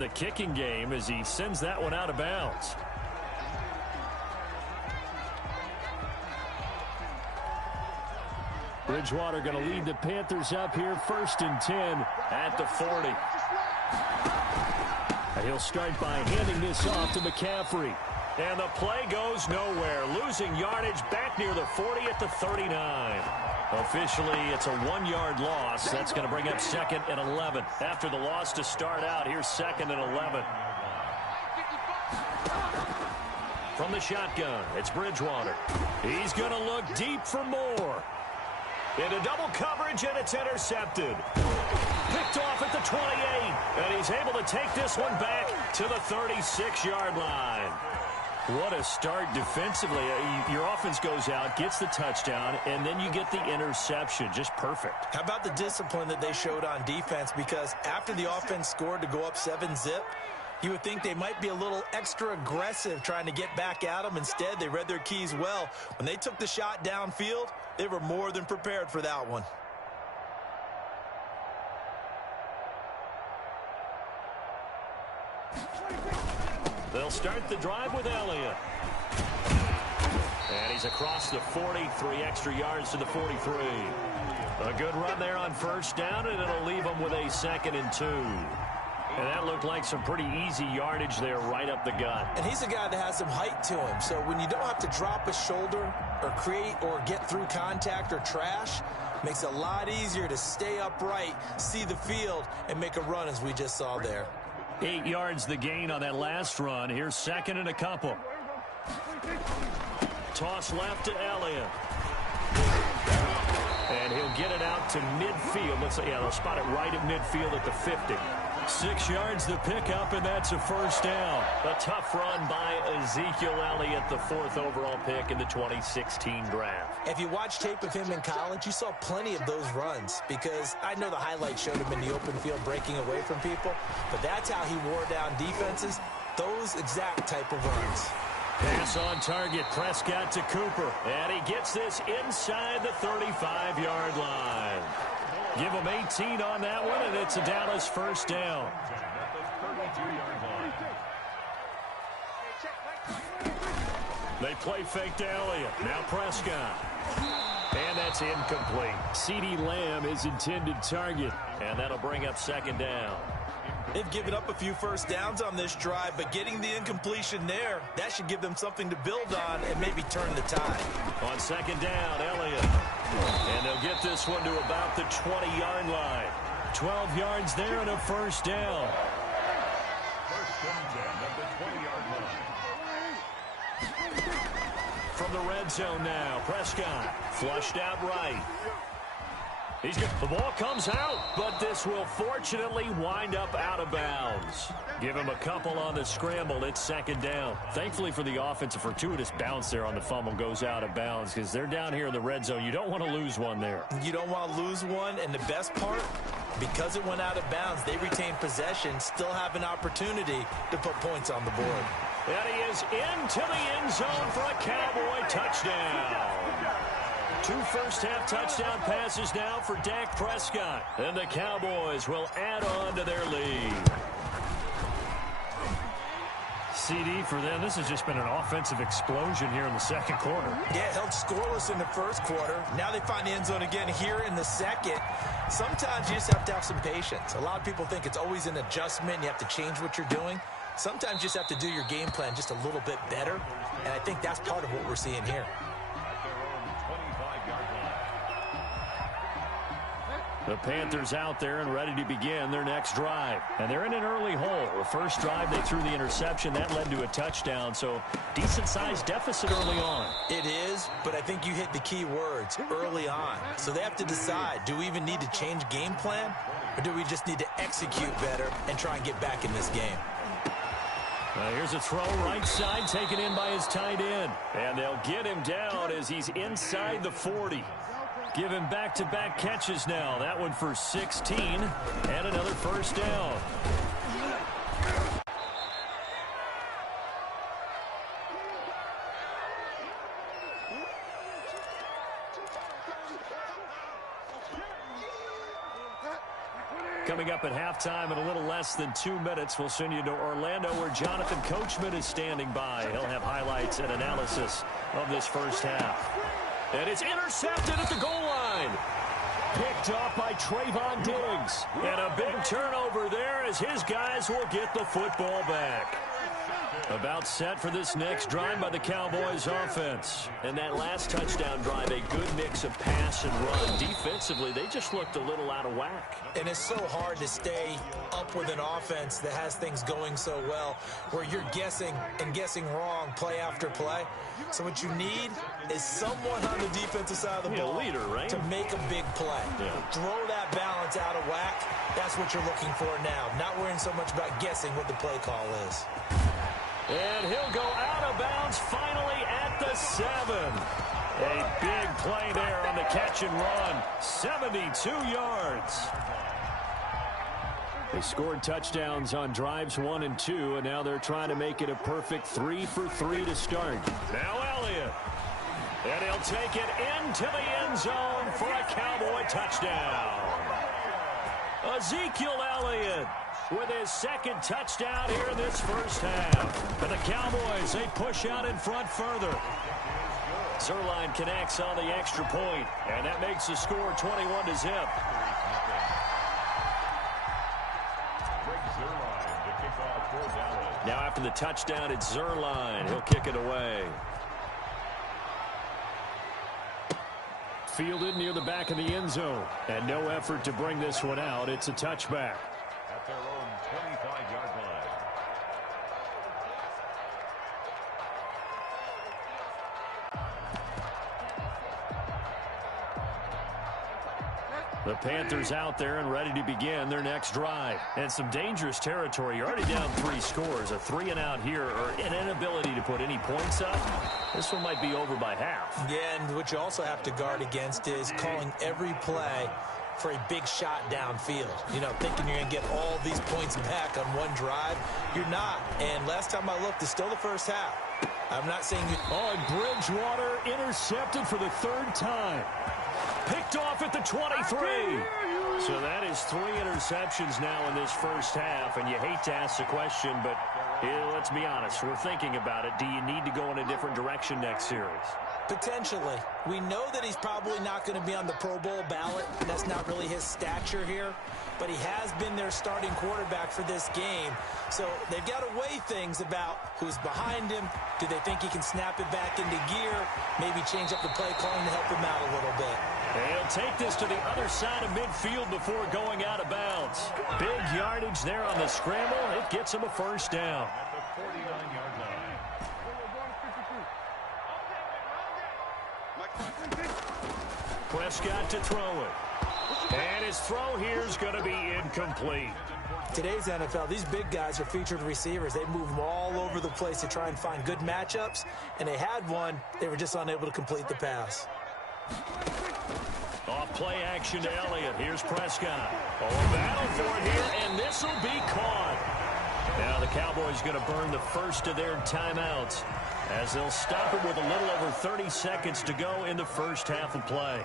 The kicking game as he sends that one out of bounds. Bridgewater going to lead the Panthers up here 1st and 10 at the 40. And he'll start by handing this off to McCaffrey. And the play goes nowhere. Losing yardage back near the 40 at the 39. Officially, it's a 1-yard loss. That's going to bring up 2nd and 11. After the loss to start out, here's 2nd and 11. From the shotgun, it's Bridgewater. He's going to look deep for more. Into double coverage, and it's intercepted. Picked off at the 28, and he's able to take this one back to the 36-yard line. What a start defensively. Your offense goes out, gets the touchdown, and then you get the interception. Just perfect. How about the discipline that they showed on defense? Because after the offense scored to go up 7-zip, you would think they might be a little extra aggressive trying to get back at them. Instead, they read their keys well. When they took the shot downfield, they were more than prepared for that one. They'll start the drive with Elliott. And he's across the 40, 3 extra yards to the 43. A good run there on 1st down, and it'll leave them with a 2nd and 2. And that looked like some pretty easy yardage there right up the gut. And he's a guy that has some height to him. So when you don't have to drop a shoulder or create or get through contact or trash, makes it a lot easier to stay upright, see the field, and make a run as we just saw there. 8 yards the gain on that last run. Here's 2nd and a couple. Toss left to Elliott. And he'll get it out to midfield. Let's say, yeah, they'll spot it right at midfield at the 50. 6 yards the pickup, and that's a 1st down. A tough run by Ezekiel Elliott, the 4th overall pick in the 2016 draft. If you watch tape of him in college, you saw plenty of those runs, because I know the highlights showed him in the open field breaking away from people, but that's how he wore down defenses, those exact type of runs. Pass on target, Prescott to Cooper, and he gets this inside the 35-yard line. Give him 18 on that one, and it's a Dallas 1st down. They play fake to Elliott. Now Prescott. And that's incomplete. CeeDee Lamb is intended target, and that'll bring up 2nd down. They've given up a few 1st downs on this drive, but getting the incompletion there, that should give them something to build on and maybe turn the tide. On 2nd down, Elliott. And they'll get this one to about the 20-yard line. 12 yards there and a 1st down. 1st and 10 at the 20-yard line. From the red zone now, Prescott flushed out right. He's good. The ball comes out, but this will fortunately wind up out of bounds. Give him a couple on the scramble. It's 2nd down. Thankfully for the offense, a fortuitous bounce there on the fumble goes out of bounds because they're down here in the red zone. You don't want to lose one there. You don't want to lose one, and the best part, because it went out of bounds, they retain possession, still have an opportunity to put points on the board. And he is into the end zone for a Cowboy touchdown. 2 first-half touchdown passes now for Dak Prescott. And the Cowboys will add on to their lead. CD for them, this has just been an offensive explosion here in the 2nd quarter. Yeah, held scoreless in the 1st quarter. Now they find the end zone again here in the 2nd. Sometimes you just have to have some patience. A lot of people think it's always an adjustment. You have to change what you're doing. Sometimes you just have to do your game plan just a little bit better. And I think that's part of what we're seeing here. The Panthers out there and ready to begin their next drive. And they're in an early hole. The first drive, they threw the interception. That led to a touchdown, so decent-sized deficit early on. It is, but I think you hit the key words, early on. So they have to decide, do we even need to change game plan, or do we just need to execute better and try and get back in this game? Here's a throw right side, taken in by his tight end. And they'll get him down as he's inside the 40. Give him back-to-back catches now. That one for 16 and another 1st down. Coming up at halftime in a little less than 2 minutes, we'll send you to Orlando where Jonathan Coachman is standing by. He'll have highlights and analysis of this first half. And it's intercepted at the goal line. Picked off by Trayvon Diggs. And a big turnover there as his guys will get the football back. About set for this next drive by the Cowboys offense. And that last touchdown drive, a good mix of pass and run. Defensively, they just looked a little out of whack. And it's so hard to stay up with an offense that has things going so well, where you're guessing and guessing wrong play after play. So what you need is someone on the defensive side of the ball, a leader, right? to make a big play. Yeah. Throw that balance out of whack. That's what you're looking for now. Not worrying so much about guessing what the play call is. And he'll go out of bounds finally at the 7. A big play there on the catch and run. 72 yards. They scored touchdowns on drives 1 and 2, and now they're trying to make it a perfect 3 for 3 to start. Now Elliott. And he'll take it into the end zone for a Cowboy touchdown. Ezekiel Elliott with his second touchdown here in this first half. And the Cowboys, they push out in front further. Zuerlein connects on the extra point, and that makes the score 21-0. Now after the touchdown, it's Zuerlein. He'll kick it away. Fielded near the back of the end zone. And no effort to bring this one out. It's a touchback. At their own 25-yard line. The Panthers out there and ready to begin their next drive. And some dangerous territory. You're already down 3 scores. A 3-and-out here or an inability to put any points up. This one might be over by half. Yeah, and what you also have to guard against is calling every play for a big shot downfield. You know, thinking you're going to get all these points back on one drive. You're not. And last time I looked, it's still the first half. I'm not saying you... Oh, and Bridgewater intercepted for the 3rd time. Picked off at the 23. So that is 3 interceptions now in this first half. And you hate to ask the question, but let's be honest. We're thinking about it. Do you need to go in a different direction next series? Potentially. We know that he's probably not going to be on the Pro Bowl ballot. That's not really his stature here. But he has been their starting quarterback for this game. So they've got to weigh things about who's behind him. Do they think he can snap it back into gear? Maybe change up the play calling to help him out a little bit. He'll take this to the other side of midfield before going out of bounds. Big yardage there on the scramble. It gets him a first down. At the 49-yard line. Prescott to throw it. And his throw here is going to be incomplete. Today's NFL, these big guys are featured receivers. They move them all over the place to try and find good matchups. And they had one. They were just unable to complete the pass. Off play action to Elliott. Here's Prescott. Oh, battle for it here, and this will be caught. Now the Cowboys going to burn the first of their timeouts as they'll stop it with a little over 30 seconds to go in the first half of play.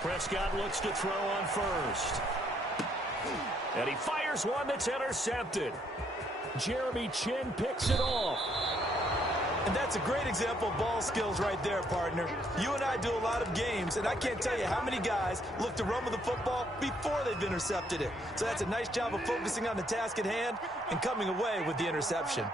Prescott looks to throw on first. And he fires one that's intercepted. Jeremy Chinn picks it off. And that's a great example of ball skills right there, partner. You and I do a lot of games, and I can't tell you how many guys look to run with the football before they've intercepted it. So that's a nice job of focusing on the task at hand and coming away with the interception.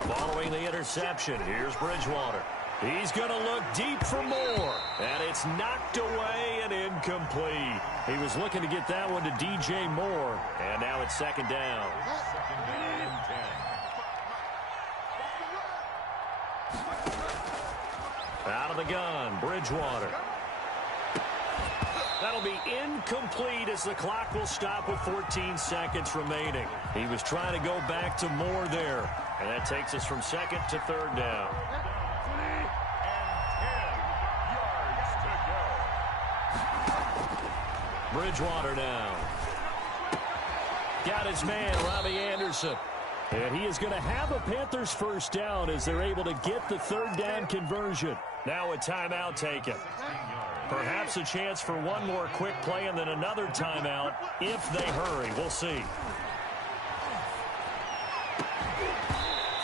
Following the interception, here's Bridgewater. He's going to look deep for more. And it's knocked away and incomplete. He was looking to get that one to DJ Moore. And now it's second down. Second down and 10. Out of the gun, Bridgewater. That'll be incomplete as the clock will stop with 14 seconds remaining. He was trying to go back to Moore there. And that takes us from second to third down. Bridgewater now. Got his man, Robbie Anderson. And he is going to have a Panthers first down as they're able to get the third down conversion. Now a timeout taken. Perhaps a chance for one more quick play and then another timeout if they hurry. We'll see.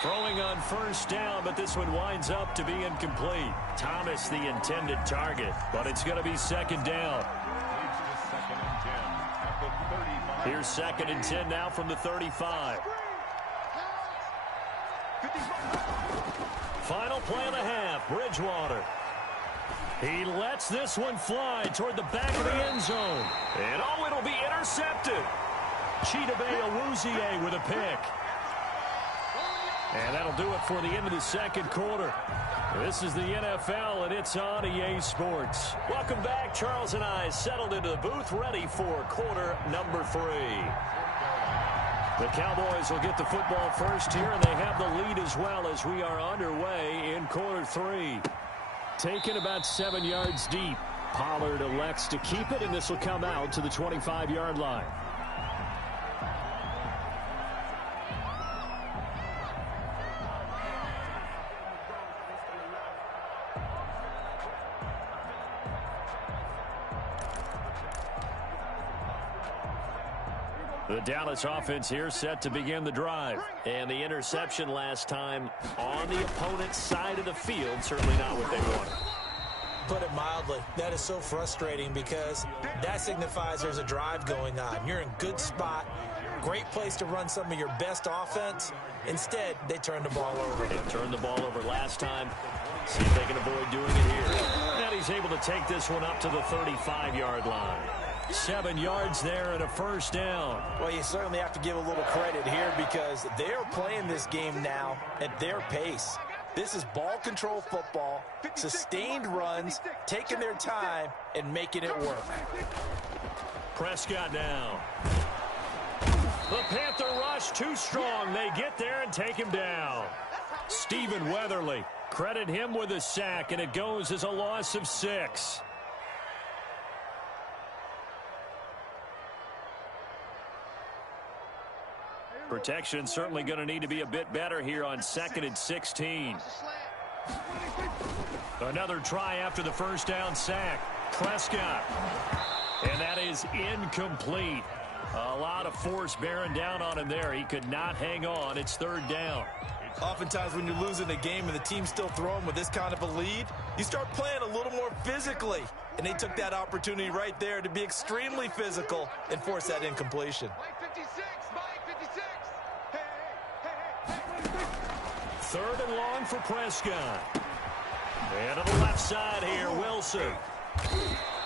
Throwing on first down, but this one winds up to be incomplete. Thomas the intended target, but it's going to be second down. Here's second and 10 now from the 35. Final play of the half, Bridgewater. He lets this one fly toward the back of the end zone. And oh, it'll be intercepted. Chidobe Awuzie with a pick. And that'll do it for the end of the second quarter. This is the NFL, and it's on EA Sports. Welcome back. Charles and I settled into the booth, ready for quarter number 3. The Cowboys will get the football first here, and they have the lead as well as we are underway in quarter 3. Taken about 7 yards deep. Pollard elects to keep it, and this will come out to the 25-yard line. The Dallas offense here set to begin the drive. And the interception last time on the opponent's side of the field, certainly not what they wanted. Put it mildly, that is so frustrating because that signifies there's a drive going on. You're in good spot, great place to run some of your best offense. Instead, they turn the ball over. They turned the ball over last time. See if they can avoid doing it here. And he's able to take this one up to the 35-yard line. 7 yards there and a first down. Well, you certainly have to give a little credit here because they're playing this game now at their pace. This is ball control football, sustained runs, taking their time and making it work. Prescott now. The Panther rush too strong. They get there and take him down. Stephen Weatherly, credit him with a sack, and it goes as a loss of 6. Protection certainly going to need to be a bit better here on 2nd and 16. Another try after the first down sack. Prescott. And that is incomplete. A lot of force bearing down on him there. He could not hang on. It's 3rd down. Oftentimes when you're losing a game and the team's still throwing with this kind of a lead, you start playing a little more physically. And they took that opportunity right there to be extremely physical and force that incompletion. 3rd and long for Prescott. And to the left side here, Wilson.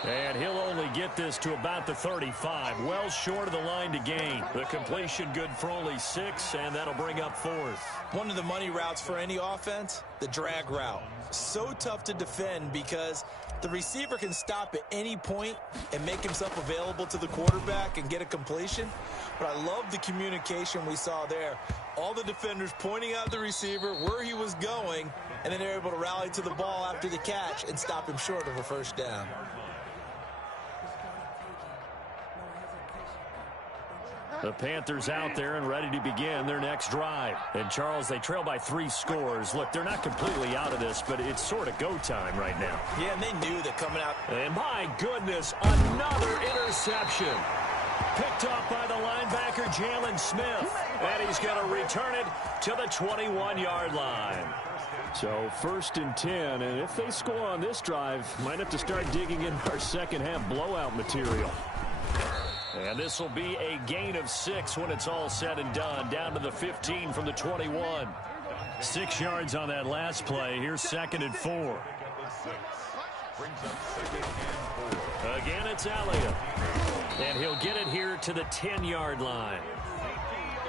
And he'll only get this to about the 35. Well short of the line to gain. The completion good for only 6, and that'll bring up 4th. One of the money routes for any offense, the drag route. So tough to defend because the receiver can stop at any point and make himself available to the quarterback and get a completion. But I love the communication we saw there. All the defenders pointing out the receiver, where he was going, and then they're able to rally to the ball after the catch and stop him short of a first down. The Panthers out there and ready to begin their next drive. And, Charles, they trail by 3 scores. Look, they're not completely out of this, but it's sort of go time right now. Yeah, and they knew that coming out. And, my goodness, another interception. Picked up by the linebacker, Jalen Smith. And he's going to return it to the 21-yard line. So 1st and 10, and if they score on this drive, might have to start digging in our second-half blowout material. And this will be a gain of 6 when it's all said and done, down to the 15 from the 21. 6 yards on that last play. Here's 2nd and 4. Again, it's Elliott. And he'll get it here to the 10-yard line.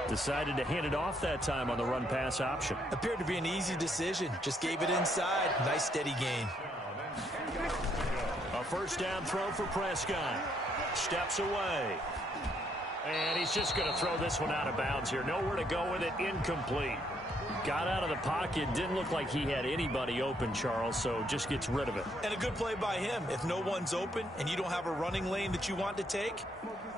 Decided to hand it off that time on the run-pass option. Appeared to be an easy decision. Just gave it inside. Nice steady gain. A first down throw for Prescott. Steps away. And he's just going to throw this one out of bounds here. Nowhere to go with it. Incomplete. Got out of the pocket. Didn't look like he had anybody open, Charles, so just gets rid of it. And a good play by him. If no one's open and you don't have a running lane that you want to take,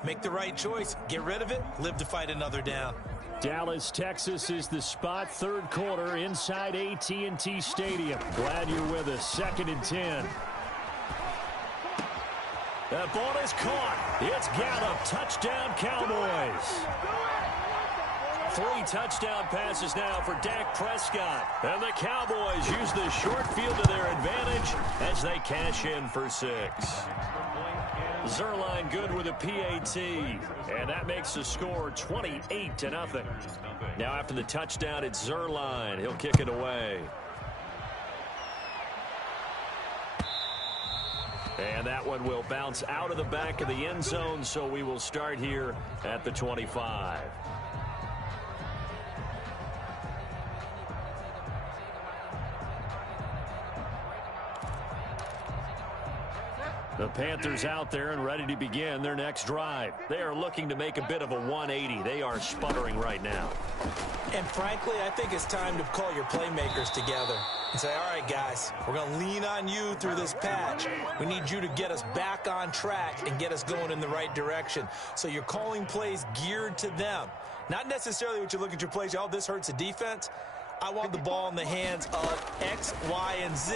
make the right choice. Get rid of it. Live to fight another down. Dallas, Texas is the spot. Third quarter inside AT&T Stadium. Glad you're with us. 2nd and 10. That ball is caught. It's Gallup. Touchdown, Cowboys. 3 touchdown passes now for Dak Prescott. And the Cowboys use the short field to their advantage as they cash in for 6. Zuerlein good with a PAT. And that makes the score 28-0. Now after the touchdown, it's Zuerlein. He'll kick it away. And that one will bounce out of the back of the end zone, so we will start here at the 25. The Panthers out there and ready to begin their next drive. They are looking to make a bit of a 180. They are sputtering right now. And frankly, I think it's time to call your playmakers together and say, all right, guys, we're going to lean on you through this patch. We need you to get us back on track and get us going in the right direction. So you're calling plays geared to them. Not necessarily what you look at your plays, oh, this hurts the defense. I want the ball in the hands of X, Y, and Z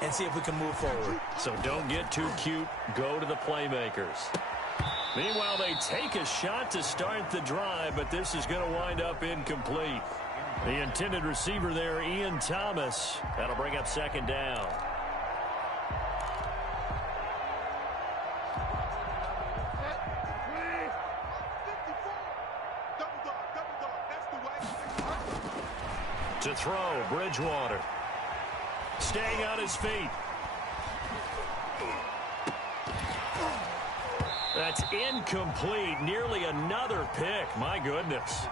and see if we can move forward. So don't get too cute. Go to the playmakers. Meanwhile, they take a shot to start the drive, but this is going to wind up incomplete. The intended receiver there, Ian Thomas. That'll bring up 2nd down. To throw, Bridgewater. Staying on his feet. That's incomplete. Nearly another pick. My goodness.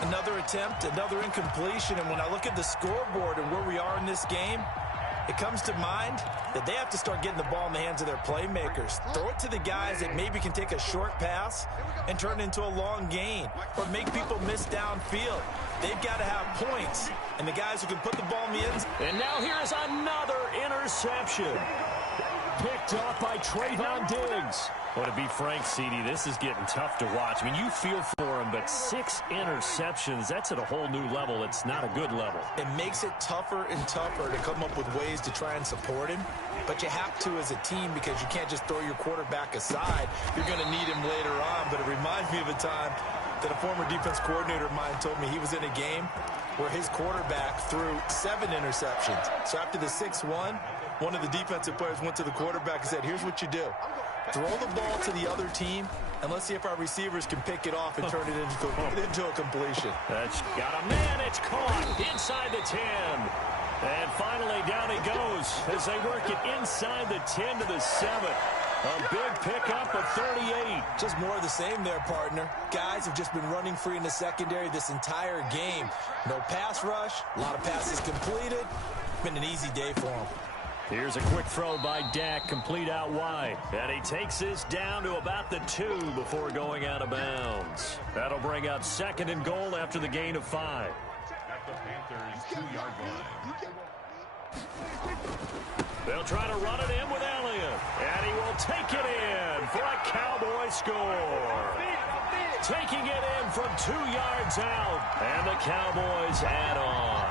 Another attempt, another incompletion. And when I look at the scoreboard and where we are in this game, it comes to mind that they have to start getting the ball in the hands of their playmakers. Throw it to the guys that maybe can take a short pass and turn it into a long gain or make people miss downfield. They've got to have points, and the guys who can put the ball in the end. And now here's another interception. Picked off by Trayvon Diggs. Well, to be frank, CD, this is getting tough to watch. I mean, you feel for him, but 6 interceptions, that's at a whole new level. It's not a good level. It makes it tougher and tougher to come up with ways to try and support him. But you have to as a team because you can't just throw your quarterback aside. You're going to need him later on. But it reminds me of a time that a former defense coordinator of mine told me he was in a game where his quarterback threw 7 interceptions. So after the 6-1, one of the defensive players went to the quarterback and said, here's what you do. Throw the ball to the other team, and let's see if our receivers can pick it off and turn it into a completion. That's got a man. It's caught inside the 10. And finally, down he goes as they work it inside the 10 to the 7. A big pickup of 38. Just more of the same there, partner. Guys have just been running free in the secondary this entire game. No pass rush, a lot of passes completed. Been an easy day for them. Here's a quick throw by Dak, complete out wide. And he takes this down to about the 2 before going out of bounds. That'll bring up 2nd and goal after the gain of 5. At the Panthers' 2-yard line. They'll try to run it in with Elliott. And he will take it in for a Cowboy score. Taking it in from 2 yards out. And the Cowboys add on.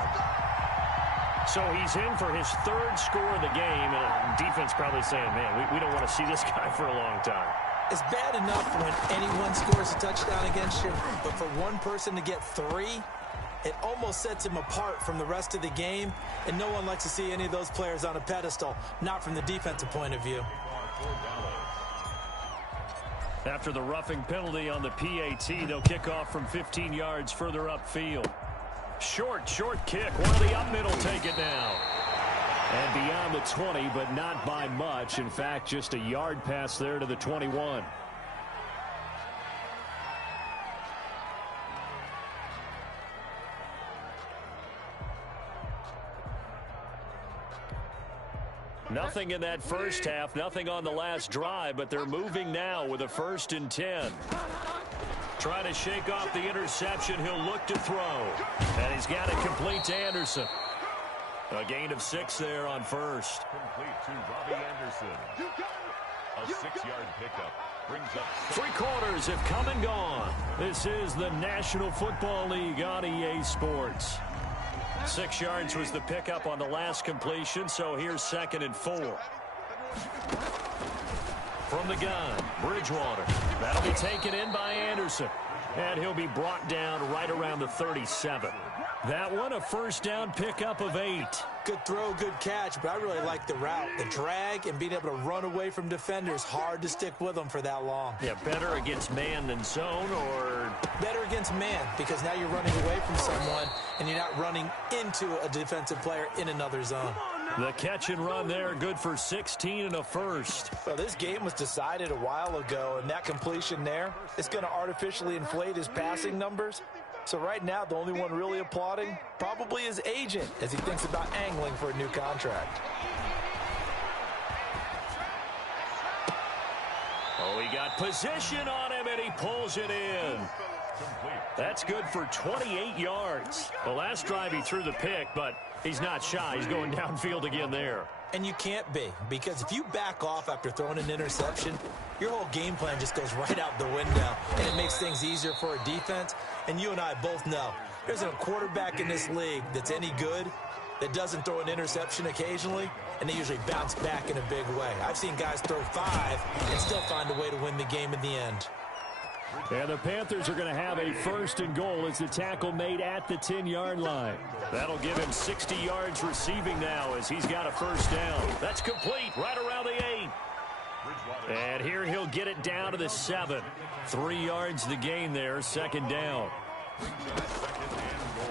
So he's in for his 3rd score of the game. And defense probably saying, man, we don't want to see this guy for a long time. It's bad enough when anyone scores a touchdown against you, but for one person to get 3, it almost sets him apart from the rest of the game, and no one likes to see any of those players on a pedestal, not from the defensive point of view. After the roughing penalty on the PAT, they'll kick off from 15 yards further upfield. Short kick. One of the up middle take it now. And beyond the 20, but not by much. In fact, just a yard pass there to the 21. Nothing in that first half, nothing on the last drive, but they're moving now with a 1st and 10. Trying to shake off the interception, he'll look to throw. And he's got it complete to Anderson. A gain of 6 there on 1st. Complete to Robbie Anderson. A 6-yard pickup. Three quarters have come and gone. This is the National Football League on EA Sports. 6 yards was the pickup on the last completion, so here's 2nd and 4. From the gun, Bridgewater. That'll be taken in by Anderson. And he'll be brought down right around the 37. That one, a first down pickup of 8. Good throw, good catch, but I really like the route. The drag and being able to run away from defenders, hard to stick with them for that long. Yeah, better against man than zone, or better against man, because now you're running away from someone and you're not running into a defensive player in another zone. The catch and run there, good for 16 and a first. Well, this game was decided a while ago, and that completion there is going to artificially inflate his passing numbers. So right now, the only one really applauding probably his agent as he thinks about angling for a new contract. Oh, he got position on him, and he pulls it in. That's good for 28 yards. The last drive he threw the pick, but he's not shy. He's going downfield again there. And you can't be, because if you back off after throwing an interception, your whole game plan just goes right out the window, and it makes things easier for a defense. And you and I both know there's a quarterback in this league that's any good that doesn't throw an interception occasionally, and they usually bounce back in a big way. I've seen guys throw 5 and still find a way to win the game in the end. And the Panthers are going to have a 1st and goal as the tackle made at the 10-yard line. That'll give him 60 yards receiving now as he's got a first down. That's complete right around the 8. And here he'll get it down to the 7. 3 yards the gain there, 2nd down.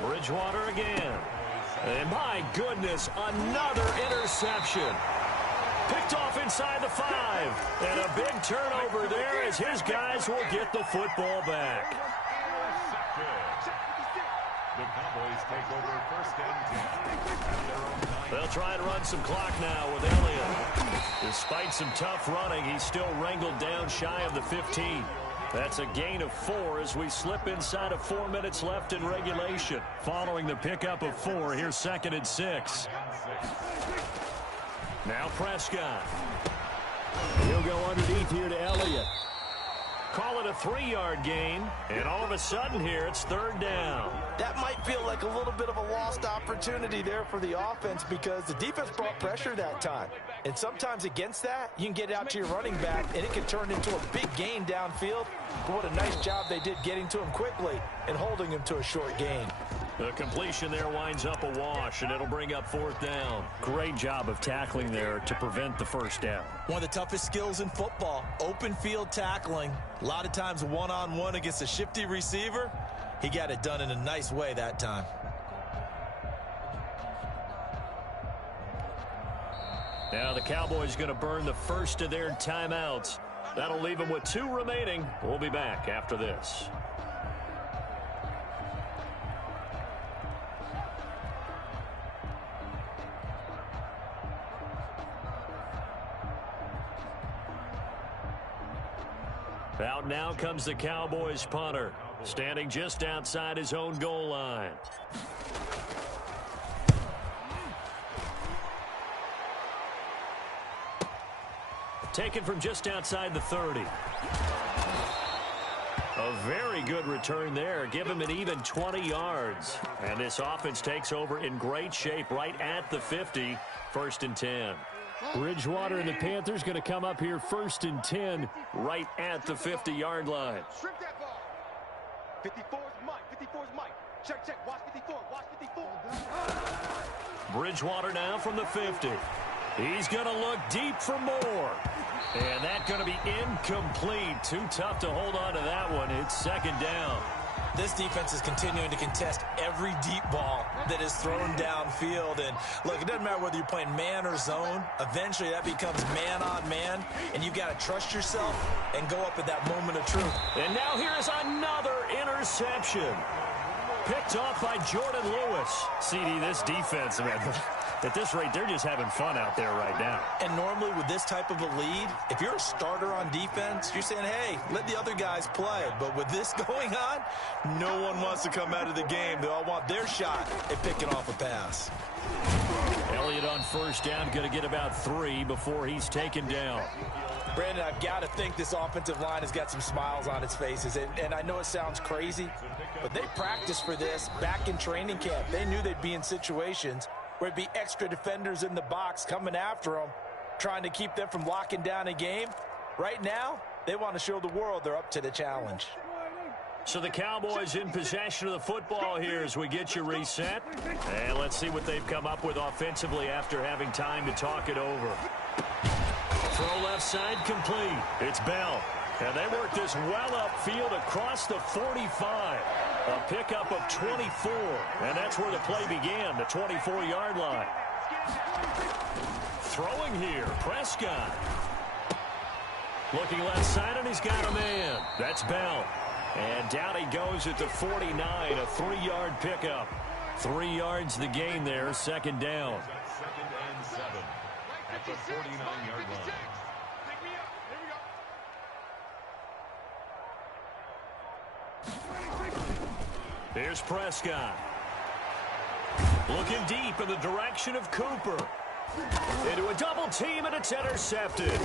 Bridgewater again. And my goodness, another interception. Picked off inside the 5. And a big turnover there as his guys will get the football back. The Cowboys take over 1st and 10. They'll try and run some clock now with Elliott. Despite some tough running, he's still wrangled down shy of the 15. That's a gain of 4 as we slip inside of 4 minutes left in regulation. Following the pickup of 4, here's 2nd and 6. Now Prescott. He'll go underneath here to Elliott. Call it a 3-yard gain, and all of a sudden here it's 3rd down. That might feel like a little bit of a lost opportunity there for the offense because the defense brought pressure that time. And sometimes against that, you can get out to your running back, and it can turn into a big gain downfield. But what a nice job they did getting to him quickly and holding him to a short gain. The completion there winds up a wash, and it'll bring up 4th down. Great job of tackling there to prevent the first down. One of the toughest skills in football, open field tackling. A lot of times one-on-one against a shifty receiver. He got it done in a nice way that time. Now the Cowboys going to burn the first of their timeouts. That'll leave them with 2 remaining. We'll be back after this. Out now comes the Cowboys punter, standing just outside his own goal line. Taken from just outside the 30. A very good return there. Give him an even 20 yards. And this offense takes over in great shape right at the 50. 1st and 10. Bridgewater and the Panthers going to come up here 1st and 10 right at the 50-yard line. Strip that ball. 54's Mike. 54's Mike. Check. Watch 54. Watch 54. Bridgewater now from the 50. He's going to look deep for more. And that's going to be incomplete. Too tough to hold on to that one. It's 2nd down. This defense is continuing to contest every deep ball that is thrown downfield. And look, it doesn't matter whether you're playing man or zone. Eventually that becomes man on man, and you've got to trust yourself and go up at that moment of truth. And now here is another interception. Picked off by Jordan Lewis. CD, this defense, man, at this rate, they're just having fun out there right now. And normally with this type of a lead, if you're a starter on defense, you're saying, hey, let the other guys play. But with this going on, no one wants to come out of the game. They all want their shot at picking off a pass. Elliott on 1st down, going to get about 3 before he's taken down. Brandon, I've got to think this offensive line has got some smiles on its faces. And I know it sounds crazy, but they practiced for this back in training camp. They knew they'd be in situations where it'd be extra defenders in the box coming after them, trying to keep them from locking down a game. Right now, they want to show the world they're up to the challenge. So the Cowboys in possession of the football here as we get you reset. And let's see what they've come up with offensively after having time to talk it over. Throw left side complete. It's Bell. And they work this well upfield across the 45. A pickup of 24. And that's where the play began, the 24-yard line. Throwing here, Prescott. Looking left side, and he's got a man. That's Bell. And down he goes at the 49, a 3-yard pickup. 3 yards the gain there, second down. Second and 7 at the 49-yard line. Here's Prescott. Looking deep in the direction of Cooper. Into a double team, and it's intercepted.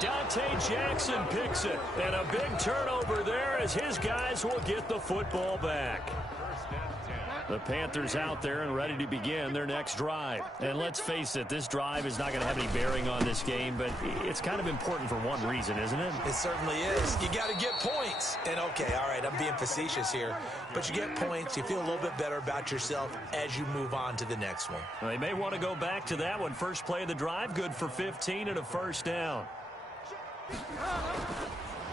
Dante Jackson picks it. And a big turnover there as his guys will get the football back. The Panthers out there and ready to begin their next drive. And let's face it, this drive is not going to have any bearing on this game, but it's kind of important for one reason, isn't it? It certainly is. You got to get points. And, okay, all right, I'm being facetious here. But you get points, you feel a little bit better about yourself as you move on to the next one. Well, they may want to go back to that one. First play of the drive, good for 15 and a first down.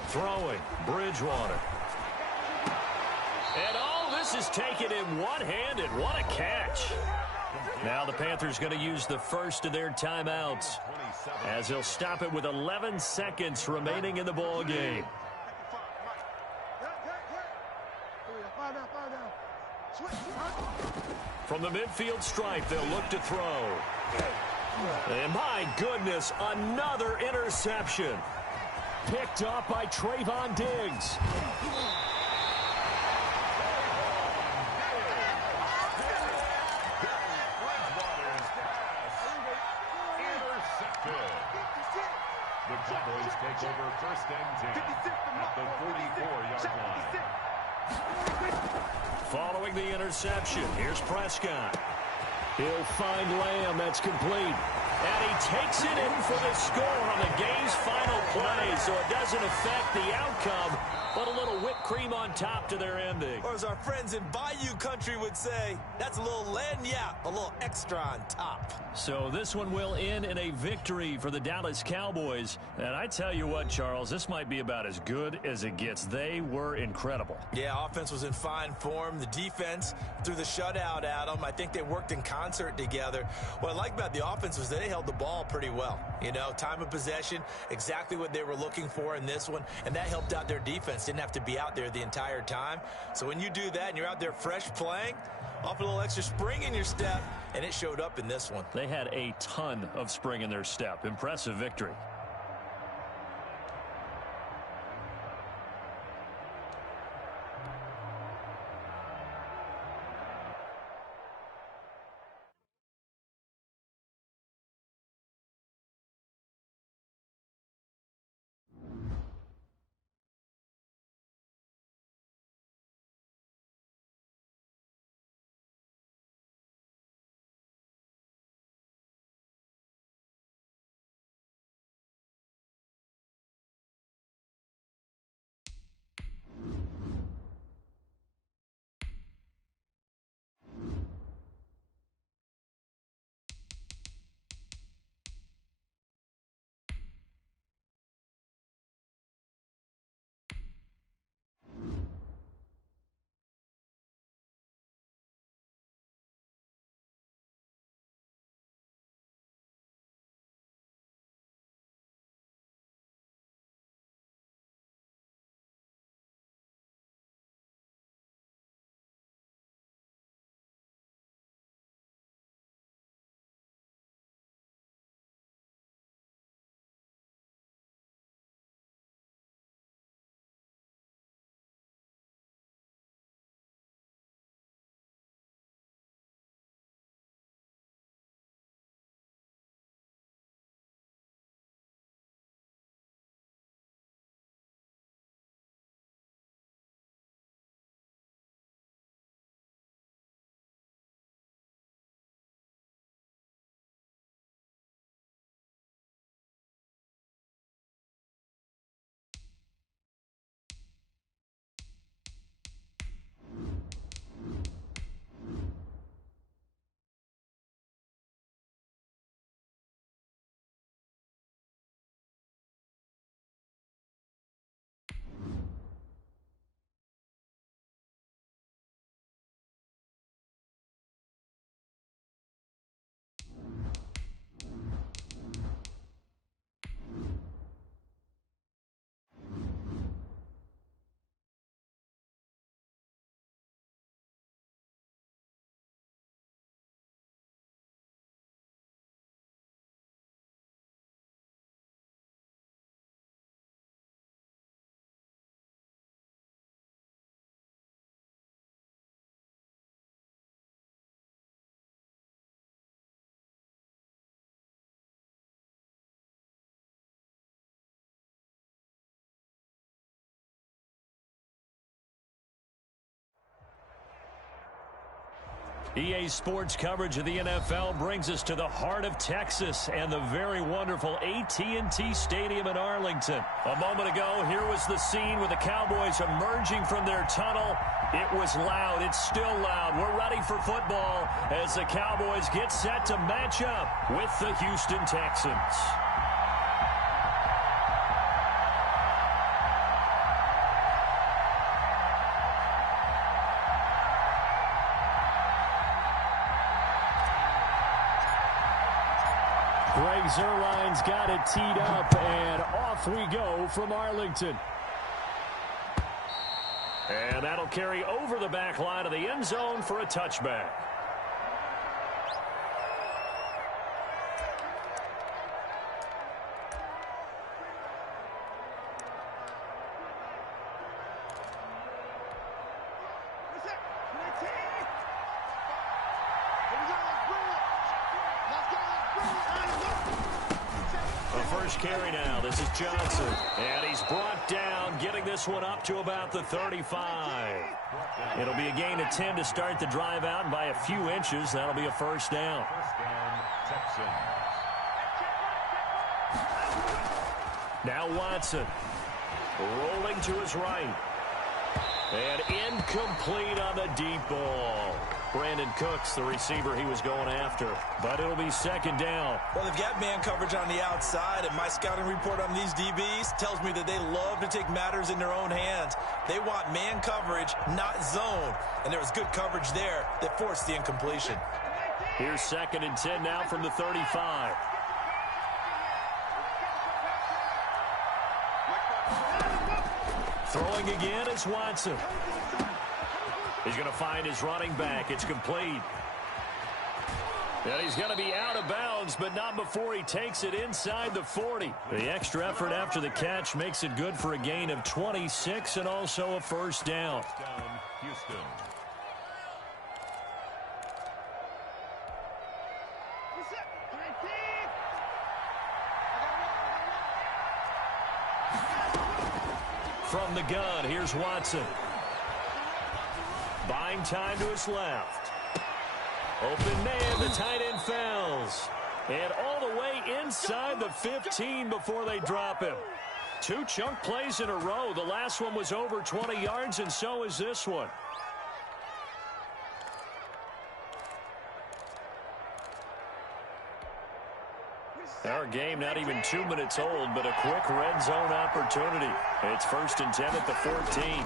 Throwing, Bridgewater. And all this is taken in one-handed. What a catch. Now the Panthers going to use the first of their timeouts as they'll stop it with 11 seconds remaining in the ball game. From the midfield stripe, they'll look to throw. And my goodness, another interception. Picked up by Trayvon Diggs. The Cowboys take over first and 10 at the 44-yard line. Following the interception, here's Prescott. He'll find Lamb. That's complete. And he takes it in for the score on the game's final play, so it doesn't affect the outcome, but a little whipped cream on top to their ending. Or as our friends in Bayou Country would say, that's a little lagniappe, a little extra on top. So this one will end in a victory for the Dallas Cowboys. And I tell you what, Charles, this might be about as good as it gets. They were incredible. Yeah, offense was in fine form. The defense threw the shutout at them. I think they worked in concert together. What I like about the offense was they held the ball pretty well. You know, time of possession, exactly what they were looking for in this one, and that helped out their defense. Didn't have to be out there the entire time. So when you do that and you're out there fresh playing, off a little extra spring in your step, and it showed up in this one. They had a ton of spring in their step. Impressive victory. EA Sports coverage of the NFL brings us to the heart of Texas and the very wonderful AT&T Stadium in Arlington. A moment ago, here was the scene with the Cowboys emerging from their tunnel. It was loud. It's still loud. We're ready for football as the Cowboys get set to match up with the Houston Texans. Greg Zuerlein's got it teed up, and off we go from Arlington. And that'll carry over the back line of the end zone for a touchback. Carry now. This is Johnson. And he's brought down, getting this one up to about the 35. It'll be a gain of 10 to start the drive out, and by a few inches, that'll be a first down. First down, Texans. Now Watson. Rolling to his right. And incomplete on the deep ball. Brandon Cooks, the receiver he was going after. But it'll be second down. Well, they've got man coverage on the outside, and my scouting report on these DBs tells me that they love to take matters in their own hands. They want man coverage, not zone. And there was good coverage there that forced the incompletion. Here's second and 10 now from the 35. Throwing again is Watson. He's going to find his running back. It's complete. And he's going to be out of bounds, but not before he takes it inside the 40. The extra effort after the catch makes it good for a gain of 26 and also a first down. Houston. From the gun, here's Watson. Buying time to his left. Open man, the tight end fails. And all the way inside the 15 before they drop him. Two chunk plays in a row. The last one was over 20 yards, and so is this one. Our game not even 2 minutes old, but a quick red zone opportunity. It's first and 10 at the 14.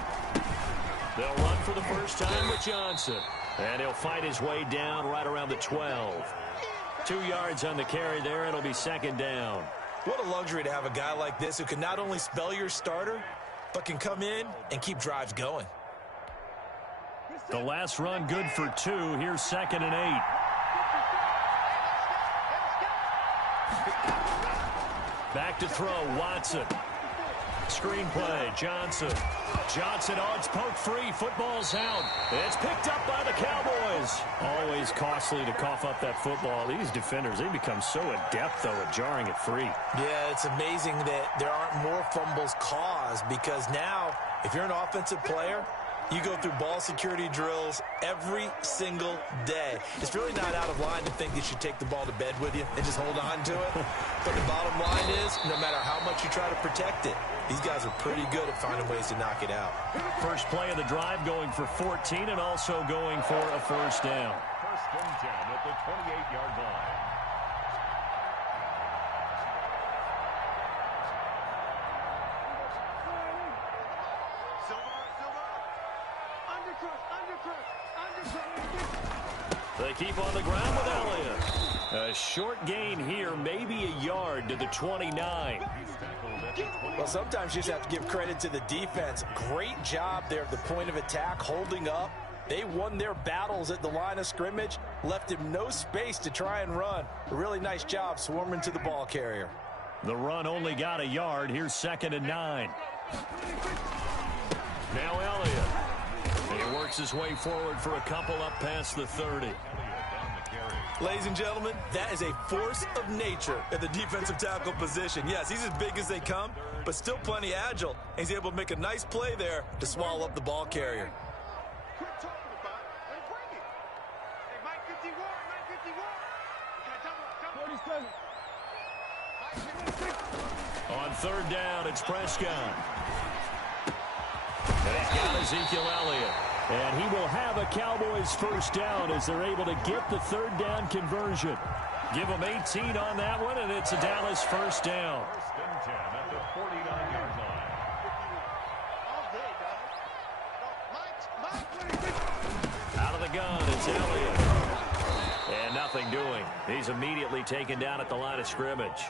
They'll run for the first time with Johnson. And he'll fight his way down right around the 12. 2 yards on the carry there. It'll be second down. What a luxury to have a guy like this who can not only spell your starter, but can come in and keep drives going. The last run good for 2. Here's second and 8. Back to throw, Watson. Screen play, Johnson. Johnson, oh, it's poked free. Football's out. It's picked up by the Cowboys. Always costly to cough up that football. These defenders, they become so adept, though, at jarring it free. Yeah, it's amazing that there aren't more fumbles caused, because now, if you're an offensive player, you go through ball security drills every single day. It's really not out of line to think that you should take the ball to bed with you and just hold on to it. But the bottom line is, no matter how much you try to protect it, these guys are pretty good at finding ways to knock it out. First play of the drive going for 14 and also going for a first down. First and 10 at the 28-yard line. They keep on the ground with Elliott. A short gain here, maybe a yard to the 29. Well, sometimes you just have to give credit to the defense. Great job there at the point of attack, holding up. They won their battles at the line of scrimmage, left him no space to try and run. A really nice job swarming to the ball carrier. The run only got a yard. Here's second and 9. Now Elliott. He works his way forward for a couple up past the 30. Ladies and gentlemen, that is a force of nature at the defensive tackle position. Yes, he's as big as they come, but still plenty agile. And he's able to make a nice play there to swallow up the ball carrier. On third down, it's Prescott. And he's got Ezekiel Elliott. And he will have a Cowboys first down as they're able to get the third down conversion. Give them 18 on that one, and it's a Dallas first down. First and 10 at the 49-yard line. Out of the gun, it's Elliott. And nothing doing. He's immediately taken down at the line of scrimmage.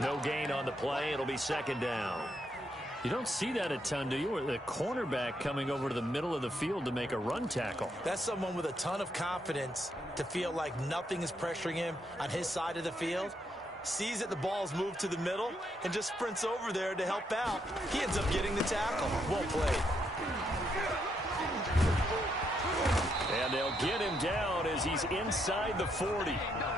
No gain on the play. It'll be second down. You don't see that a ton, do you? Or the cornerback coming over to the middle of the field to make a run tackle. That's someone with a ton of confidence to feel like nothing is pressuring him on his side of the field. Sees that the ball's moved to the middle and just sprints over there to help out. He ends up getting the tackle. Well played. And they'll get him down as he's inside the 40.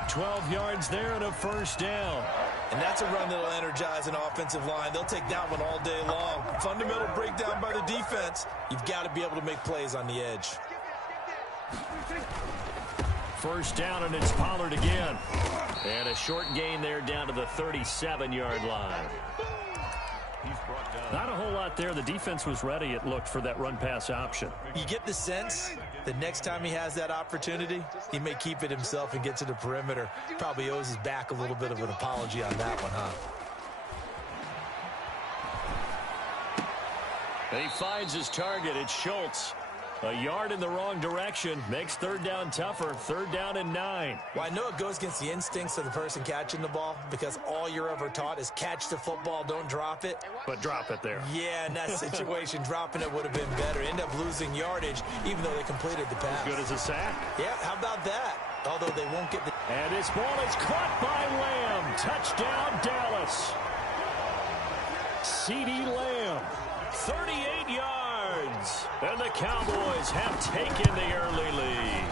12 yards there and a first down. And that's a run that'll energize an offensive line. They'll take that one all day long. Fundamental breakdown by the defense. You've got to be able to make plays on the edge. First down, and it's Pollard again. And a short gain there down to the 37-yard line. Not a whole lot there. The defense was ready, it looked, for that run-pass option. You get the sense that next time he has that opportunity, he may keep it himself and get to the perimeter. Probably owes his back a little bit of an apology on that one, huh? And he finds his target. It's Schultz. A yard in the wrong direction makes third down tougher. Third down and 9. Well, I know it goes against the instincts of the person catching the ball because all you're ever taught is catch the football, don't drop it. But drop it there. Yeah, in that situation, dropping it would have been better. End up losing yardage, even though they completed the pass. As good as a sack. Yeah, how about that? Although they won't get the... And this ball is caught by Lamb. Touchdown, Dallas. CeeDee Lamb, 38 yards. And the Cowboys have taken the early lead.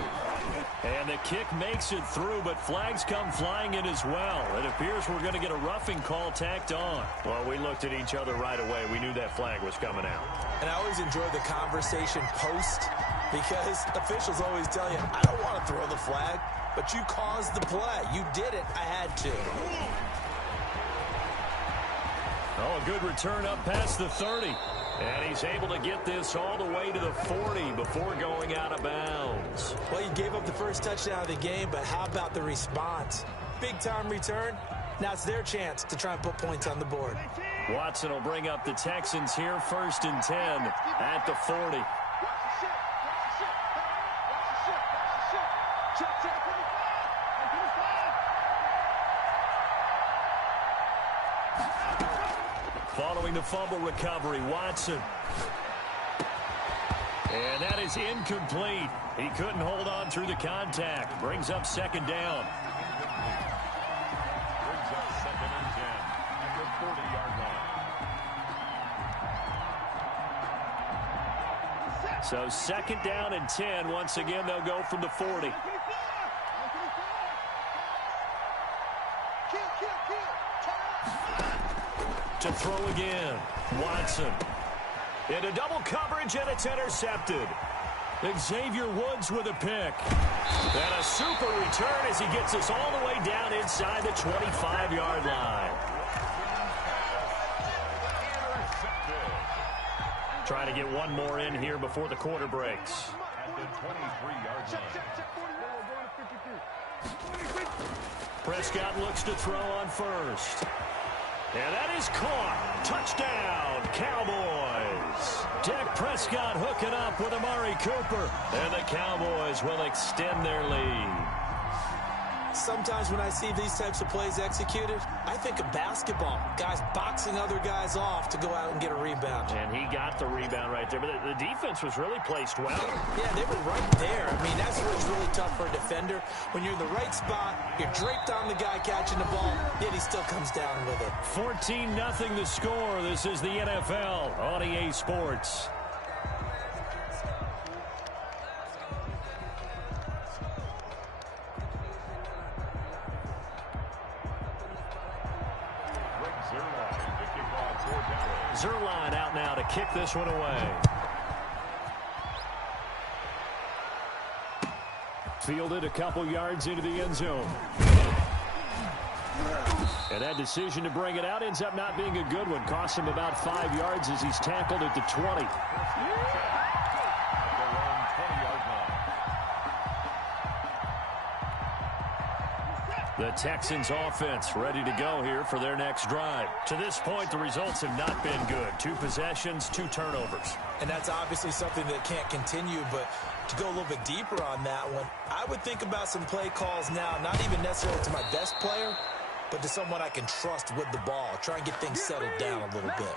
And the kick makes it through, but flags come flying in as well. It appears we're going to get a roughing call tacked on. Well, we looked at each other right away. We knew that flag was coming out. And I always enjoy the conversation post because officials always tell you, I don't want to throw the flag, but you caused the play. You did it. I had to. Oh, a good return up past the 30. And he's able to get this all the way to the 40 before going out of bounds. Well, you gave up the first touchdown of the game, but how about the response? Big-time return. Now it's their chance to try and put points on the board. Watson will bring up the Texans here, first and 10 at the 40. Following the fumble recovery, Watson. And that is incomplete. He couldn't hold on through the contact. Brings up second down. Brings up second and 10 at the 40-yard line. So second down and 10. Once again, they'll go from the 40. To throw again, Watson. Into double coverage, and it's intercepted. Xavier Woods with a pick. And a super return as he gets us all the way down inside the 25-yard line. Trying to get one more in here before the quarter breaks. At the 23-yard line. Prescott looks to throw on first. And that is caught. Touchdown, Cowboys. Dak Prescott hooking up with Amari Cooper. And the Cowboys will extend their lead. Sometimes when I see these types of plays executed, I think of basketball. Guys boxing other guys off to go out and get a rebound. And he got the rebound right there. But the defense was really placed well. Yeah, they were right there. I mean, that's where it's really tough for a defender. When you're in the right spot, you're draped on the guy catching the ball, yet he still comes down with it. 14-0 the score. This is the NFL on EA Sports. Zuerlein out now to kick this one away. Fielded a couple yards into the end zone. And that decision to bring it out ends up not being a good one. Costs him about 5 yards as he's tackled at the 20. The Texans offense ready to go here for their next drive. To this point, the results have not been good. 2 possessions, 2 turnovers. And that's obviously something that can't continue, but to go a little bit deeper on that one, I would think about some play calls now, not even necessarily to my best player, but to someone I can trust with the ball. Try and get things settled down a little bit.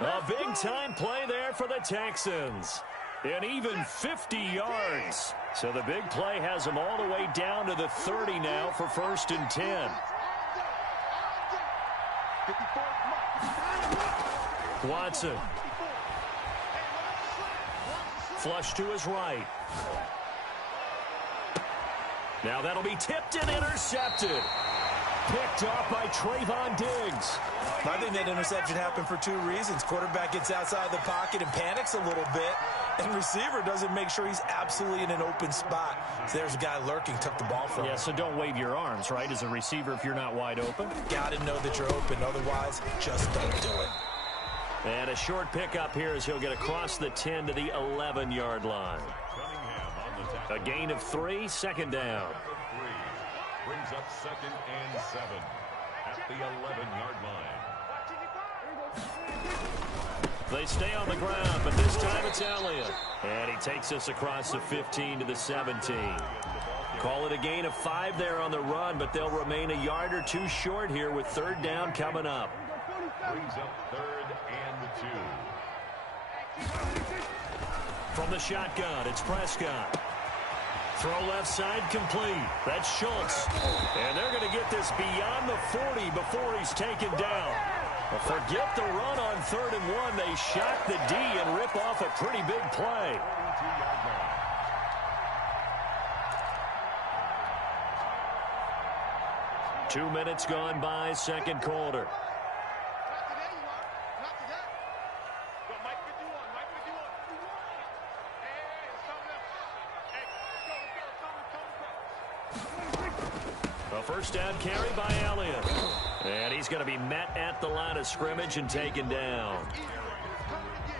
A big-time play there for the Texans. And even 50 yards. So the big play has them all the way down to the 30 now for 1st and 10. Watson. Flush to his right. Now that'll be tipped and intercepted. Picked off by Trayvon Diggs. I think that interception happened for 2 reasons. Quarterback gets outside the pocket and panics a little bit, and receiver doesn't make sure he's absolutely in an open spot. So there's a guy lurking, took the ball from him. Yeah, so don't wave your arms, right, as a receiver if you're not wide open. Got to know that you're open. Otherwise, just don't do it. And a short pickup here as he'll get across the 10 to the 11-yard line. A gain of 3, 2nd down. Brings up 2nd and 7 at the 11-yard line. They stay on the ground, but this time it's Elliott. And he takes us across the 15 to the 17. Call it a gain of 5 there on the run, but they'll remain a yard or 2 short here with 3rd down coming up. Brings up 3rd and 2. From the shotgun, it's Prescott. Throw left side complete. That's Schultz. And they're going to get this beyond the 40 before he's taken down. Well, forget the run on 3rd and 1. They shock the D and rip off a pretty big play. 2 minutes gone by, 2nd quarter. A 1st down carry by Elliott. And he's going to be met at the line of scrimmage and taken down.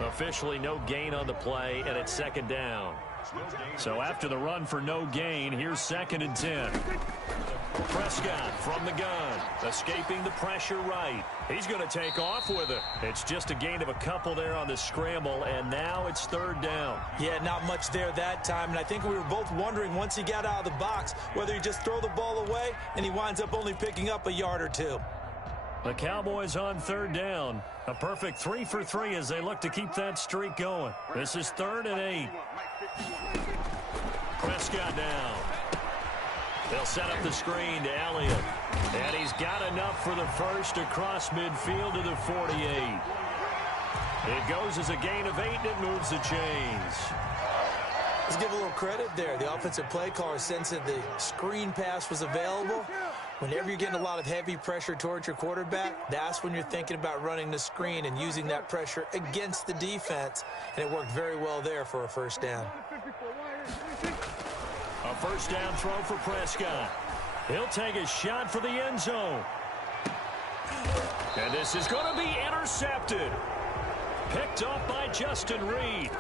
Officially no gain on the play, and it's 2nd down. So after the run for no gain, here's 2nd and 10. Prescott from the gun, escaping the pressure right. He's going to take off with it. It's just a gain of a couple there on the scramble, and now it's 3rd down. Yeah, not much there that time, and I think we were both wondering once he got out of the box whether he just throw the ball away, and he winds up only picking up a yard or 2. The Cowboys on 3rd down. A perfect 3 for 3 as they look to keep that streak going. This is 3rd and 8. Prescott down. They'll set up the screen to Elliott. And he's got enough for the 1st across midfield to the 48. It goes as a gain of 8, and it moves the chains. Let's give a little credit there. The offensive play caller sensed that the screen pass was available. Whenever you're getting a lot of heavy pressure towards your quarterback, that's when you're thinking about running the screen and using that pressure against the defense. And it worked very well there for a 1st down. A 1st down throw for Prescott. He'll take a shot for the end zone. And this is going to be intercepted. Picked off by Justin Reed.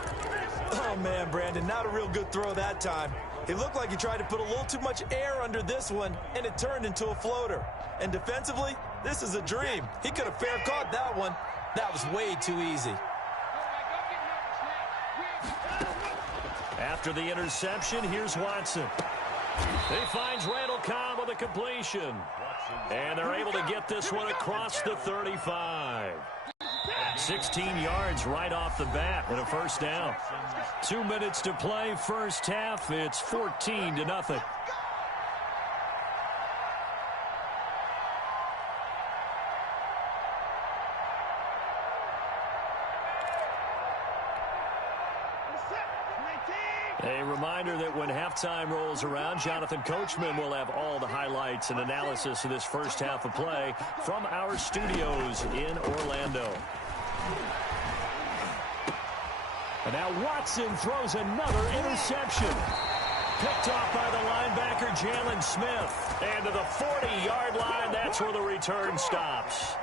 Oh, man, Brandon, not a real good throw that time. It looked like he tried to put a little too much air under this one, and it turned into a floater. And defensively, this is a dream. He could have fair caught that one. That was way too easy. After the interception, here's Watson. He finds Randall Cobb with a completion. And they're able to get this one across the 35. 16 yards right off the bat and a 1st down. 2 minutes to play, 1st half. It's 14-0. A reminder that when halftime rolls around, Jonathan Coachman will have all the highlights and analysis of this 1st half of play from our studios in Orlando. And now Watson throws another interception. Picked off by the linebacker, Jalen Smith. And to the 40-yard line, that's where the return stops.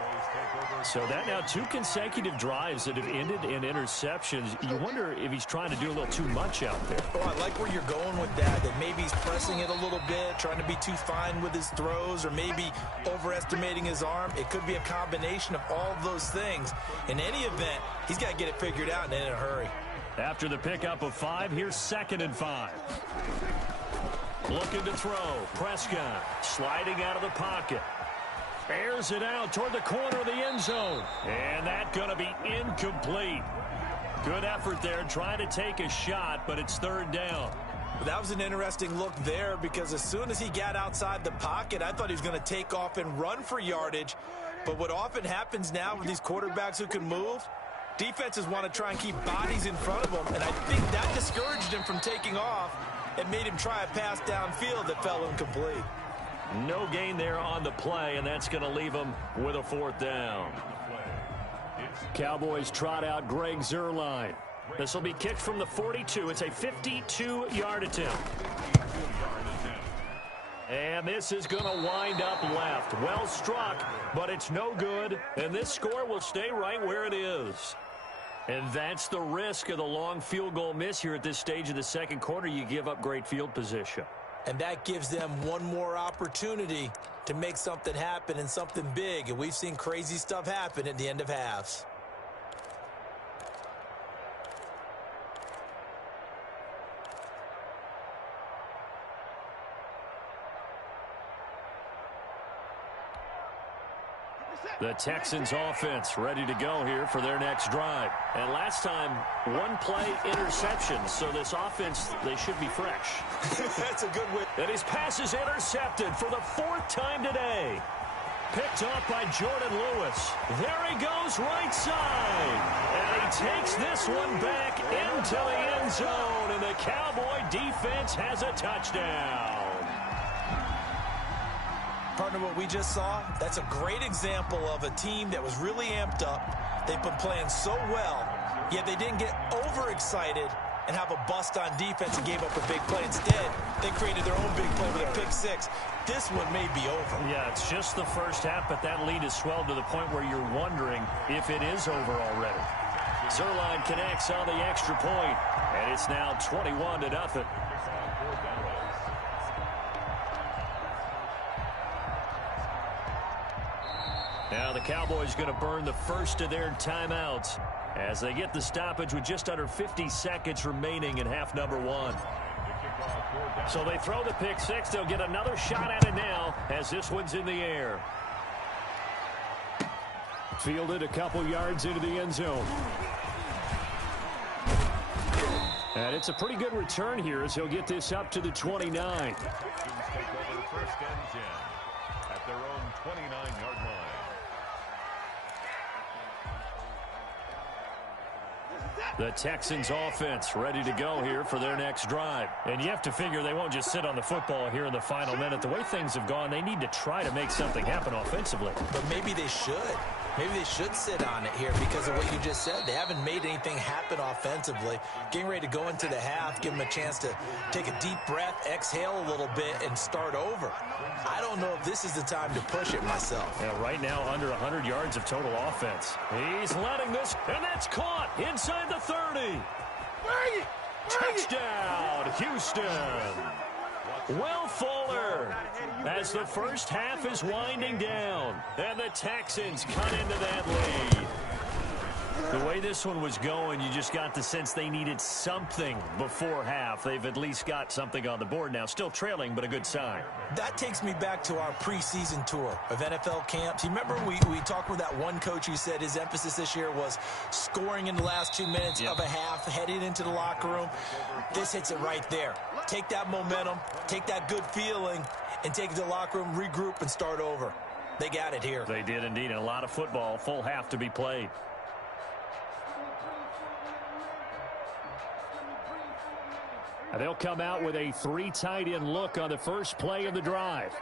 So that now 2 consecutive drives that have ended in interceptions. You wonder if he's trying to do a little too much out there. Oh, I like where you're going with that maybe he's pressing it a little bit, trying to be too fine with his throws, or maybe overestimating his arm. It could be a combination of all of those things. In any event, he's got to get it figured out and in a hurry. After the pickup of 5, here's 2nd and 5. Looking to throw. Prescott sliding out of the pocket. Airs it out toward the corner of the end zone. And that's going to be incomplete. Good effort there trying to take a shot, but it's 3rd down. That was an interesting look there because as soon as he got outside the pocket, I thought he was going to take off and run for yardage. But what often happens now with these quarterbacks who can move, defenses want to try and keep bodies in front of them, and I think that discouraged him from taking off and made him try a pass downfield that fell incomplete. No gain there on the play, and that's going to leave him with a 4th down. Cowboys trot out Greg Zuerlein. This will be kicked from the 42. It's a 52-yard attempt. And this is going to wind up left. Well struck, but it's no good, and this score will stay right where it is. And that's the risk of the long field goal miss here at this stage of the 2nd quarter. You give up great field position. And that gives them one more opportunity to make something happen and something big. And we've seen crazy stuff happen at the end of halves. The Texans offense ready to go here for their next drive. And last time, 1 play interception. So this offense, they should be fresh. That's a good win. And his pass is intercepted for the 4th time today. Picked off by Jordan Lewis. There he goes right side. And he takes this one back into the end zone. And the Cowboy defense has a touchdown. Partner, what we just saw, that's a great example of a team that was really amped up. They've been playing so well, yet they didn't get overexcited and have a bust on defense and gave up a big play. Instead, they created their own big play with a pick 6. This one may be over. Yeah, it's just the first half, but that lead has swelled to the point where you're wondering if it is over already. Zuerlein connects on the extra point, and it's now 21-0. Now the Cowboys going to burn the first of their timeouts as they get the stoppage with just under 50 seconds remaining in half number 1. So they throw the pick 6. They'll get another shot at it now as this one's in the air. Fielded a couple yards into the end zone. And it's a pretty good return here as he'll get this up to the 29. Take over 1st and 10 at their own 29-yard line. The Texans offense ready to go here for their next drive. And you have to figure they won't just sit on the football here in the final minute. The way things have gone, they need to try to make something happen offensively. But maybe they should. Maybe they should sit on it here because of what you just said. They haven't made anything happen offensively. Getting ready to go into the half, give them a chance to take a deep breath, exhale a little bit, and start over. I don't know if this is the time to push it myself. Yeah, right now, under 100 yards of total offense. He's letting this, and that's caught inside the 30. Touchdown, Houston. Will Fuller, as the first half is winding down, and the Texans cut into that lead. The way this one was going, you just got the sense they needed something before half. They've at least got something on the board now. Still trailing, but a good sign. That takes me back to our preseason tour of NFL camps. You remember we talked with that one coach who said his emphasis this year was scoring in the last 2 minutes of a half, heading into the locker room. This hits it right there. Take that momentum, take that good feeling, and take it to the locker room, regroup, and start over. They got it here. They did indeed, and a lot of football, full half to be played. They'll come out with a 3 tight end look on the first play of the drive.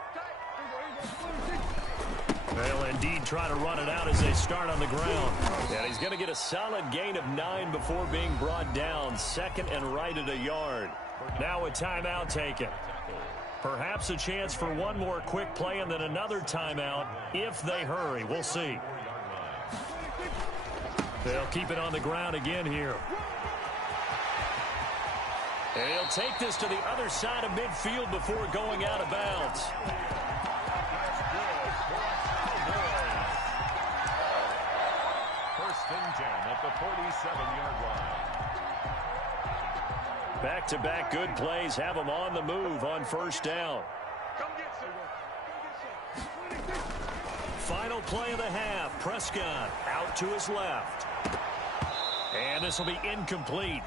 They'll indeed try to run it out as they start on the ground. And he's going to get a solid gain of 9 before being brought down. Second and right at a yard. Now a timeout taken. Perhaps a chance for one more quick play and then another timeout if they hurry. We'll see. They'll keep it on the ground again here. And he'll take this to the other side of midfield before going out of bounds. First and 10 at the 47-yard line. Back-to-back good plays have them on the move on first down. Final play of the half. Prescott out to his left. And this will be incomplete.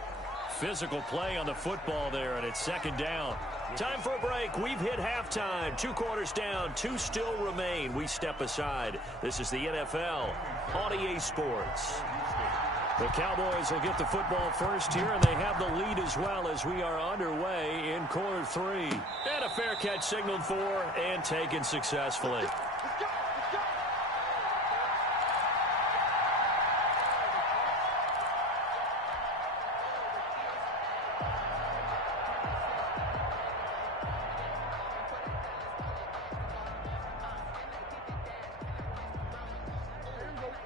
Physical play on the football there, and it's second down. Time for a break. We've hit halftime. 2 quarters down. 2 still remain. We step aside. This is the NFL on EA Sports. The Cowboys will get the football first here, and they have the lead as well as we are underway in quarter 3. And a fair catch signaled for and taken successfully.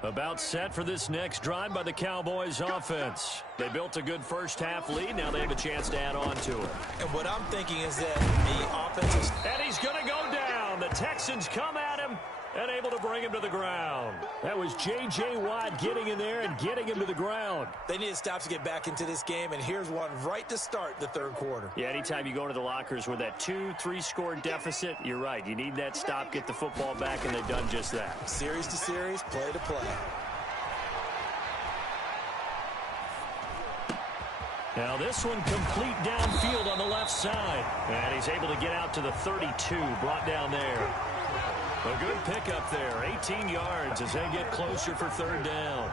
About set for this next drive by the Cowboys offense. They built a good first half lead. Now they have a chance to add on to it. And what I'm thinking is that the offense is... And he's going to go down. The Texans come at him and able to bring him to the ground. That was J.J. Watt getting in there and getting him to the ground. They need to stop to get back into this game, and here's one right to start the third quarter. Yeah, anytime you go into the lockers with that 2-3 score deficit, you're right. You need that stop, get the football back, and they've done just that. Series to series, play to play. Now this one complete downfield on the left side. And he's able to get out to the 32, brought down there. A good pickup there, 18 yards as they get closer for third down.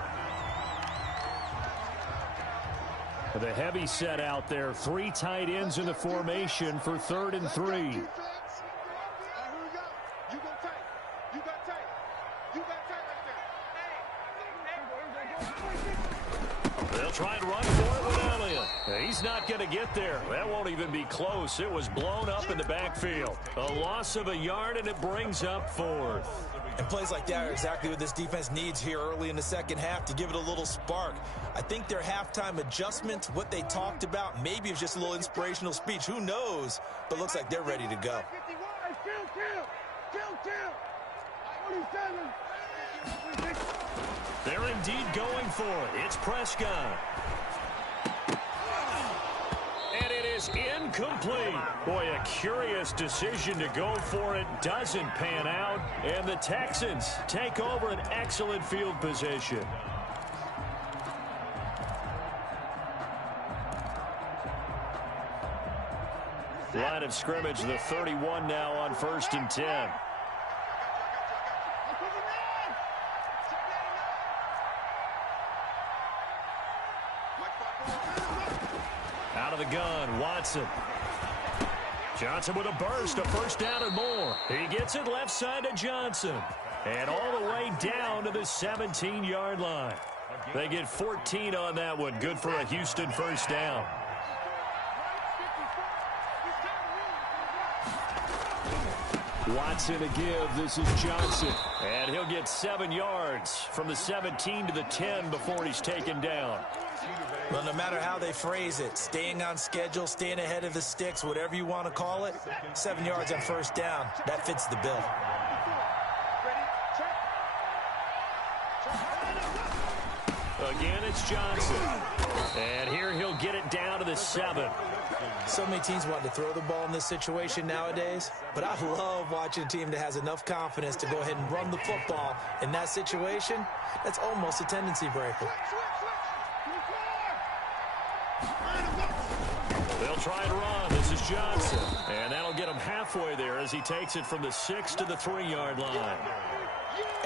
The heavy set out there, 3 tight ends in the formation for 3rd and 3. They'll try and run for it with Elliott. He's not going to get there. That won't even be close. It was blown up in the backfield. A loss of a yard, and it brings up 4th. And plays like that are exactly what this defense needs here early in the second half to give it a little spark. I think their halftime adjustment, what they talked about, maybe it's just a little inspirational speech. Who knows? But looks like they're ready to go. They're indeed going for it. It's Prescott. And it is incomplete. Boy, a curious decision to go for it. Doesn't pan out. And the Texans take over an excellent field position. Line of scrimmage, the 31 now on 1st and 10. Out of the gun, Watson. Johnson with a burst, a first down and more. He gets it left side to Johnson. And all the way down to the 17-yard line. They get 14 on that one. Good for a Houston first down. Watson a give. This is Johnson. And he'll get 7 yards from the 17 to the 10 before he's taken down. Well, no matter how they phrase it, staying on schedule, staying ahead of the sticks, whatever you want to call it, 7 yards on first down, that fits the bill. Again, it's Johnson. And here he'll get it down to the 7. So many teams want to throw the ball in this situation nowadays, but I love watching a team that has enough confidence to go ahead and run the football. In that situation, that's almost a tendency breaker. They'll try and run. This is Johnson. And that'll get him halfway there as he takes it from the 6 to the 3-yard line.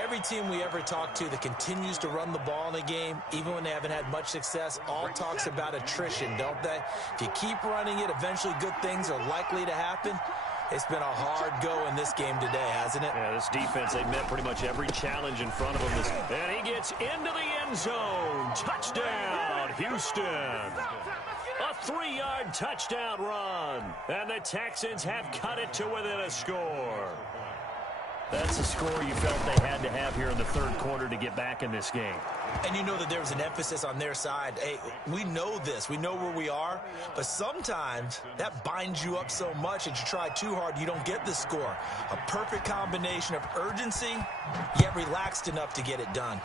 Every team we ever talk to that continues to run the ball in a game, even when they haven't had much success, all talks about attrition, don't they? If you keep running it, eventually good things are likely to happen. It's been a hard go in this game today, hasn't it? Yeah, this defense, they met pretty much every challenge in front of them. And he gets into the end zone. Touchdown, Houston. A 3-yard touchdown run. And the Texans have cut it to within a score. That's a score you felt they had to have here in the third quarter to get back in this game. And you know that there was an emphasis on their side. Hey, we know this. We know where we are. But sometimes that binds you up so much that you try too hard, you don't get the score. A perfect combination of urgency, yet relaxed enough to get it done.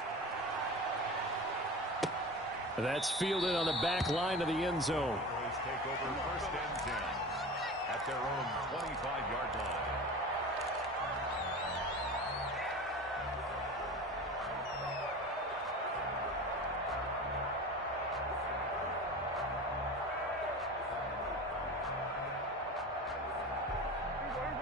That's fielded on the back line of the end zone. Take over first and 10 at their own 25-yard line.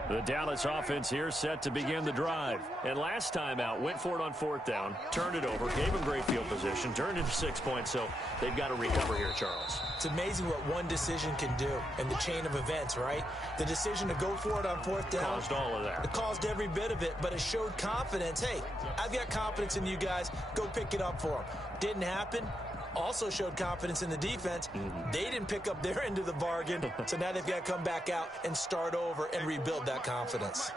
The Dallas offense here set to begin the drive. And last time out, went for it on fourth down, turned it over, gave them great field position, turned into 6 points, so they've got to recover here, Charles. It's amazing what one decision can do in the chain of events, right? The decision to go for it on fourth down. Caused all of that. It caused every bit of it, but it showed confidence. Hey, I've got confidence in you guys. Go pick it up for them. Didn't happen. Also showed confidence in the defense. They didn't pick up their end of the bargain, so now they've got to come back out and start over and rebuild that confidence.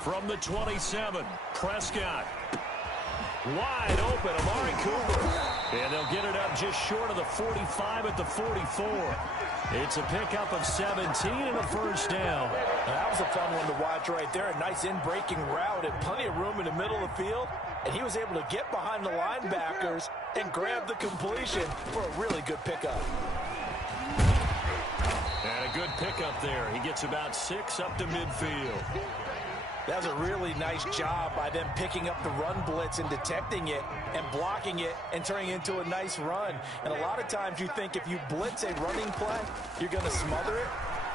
From the 27, Prescott. Wide open, Amari Cooper. And they'll get it up just short of the 45 at the 44. It's a pickup of 17 and a first down. Now, that was a fun one to watch right there. A nice in-breaking route and plenty of room in the middle of the field. And he was able to get behind the linebackers and grab the completion for a really good pickup. And a good pickup there. He gets about 6 up to midfield. That was a really nice job by them picking up the run blitz and detecting it and blocking it and turning it into a nice run. And a lot of times you think if you blitz a running play, you're going to smother it.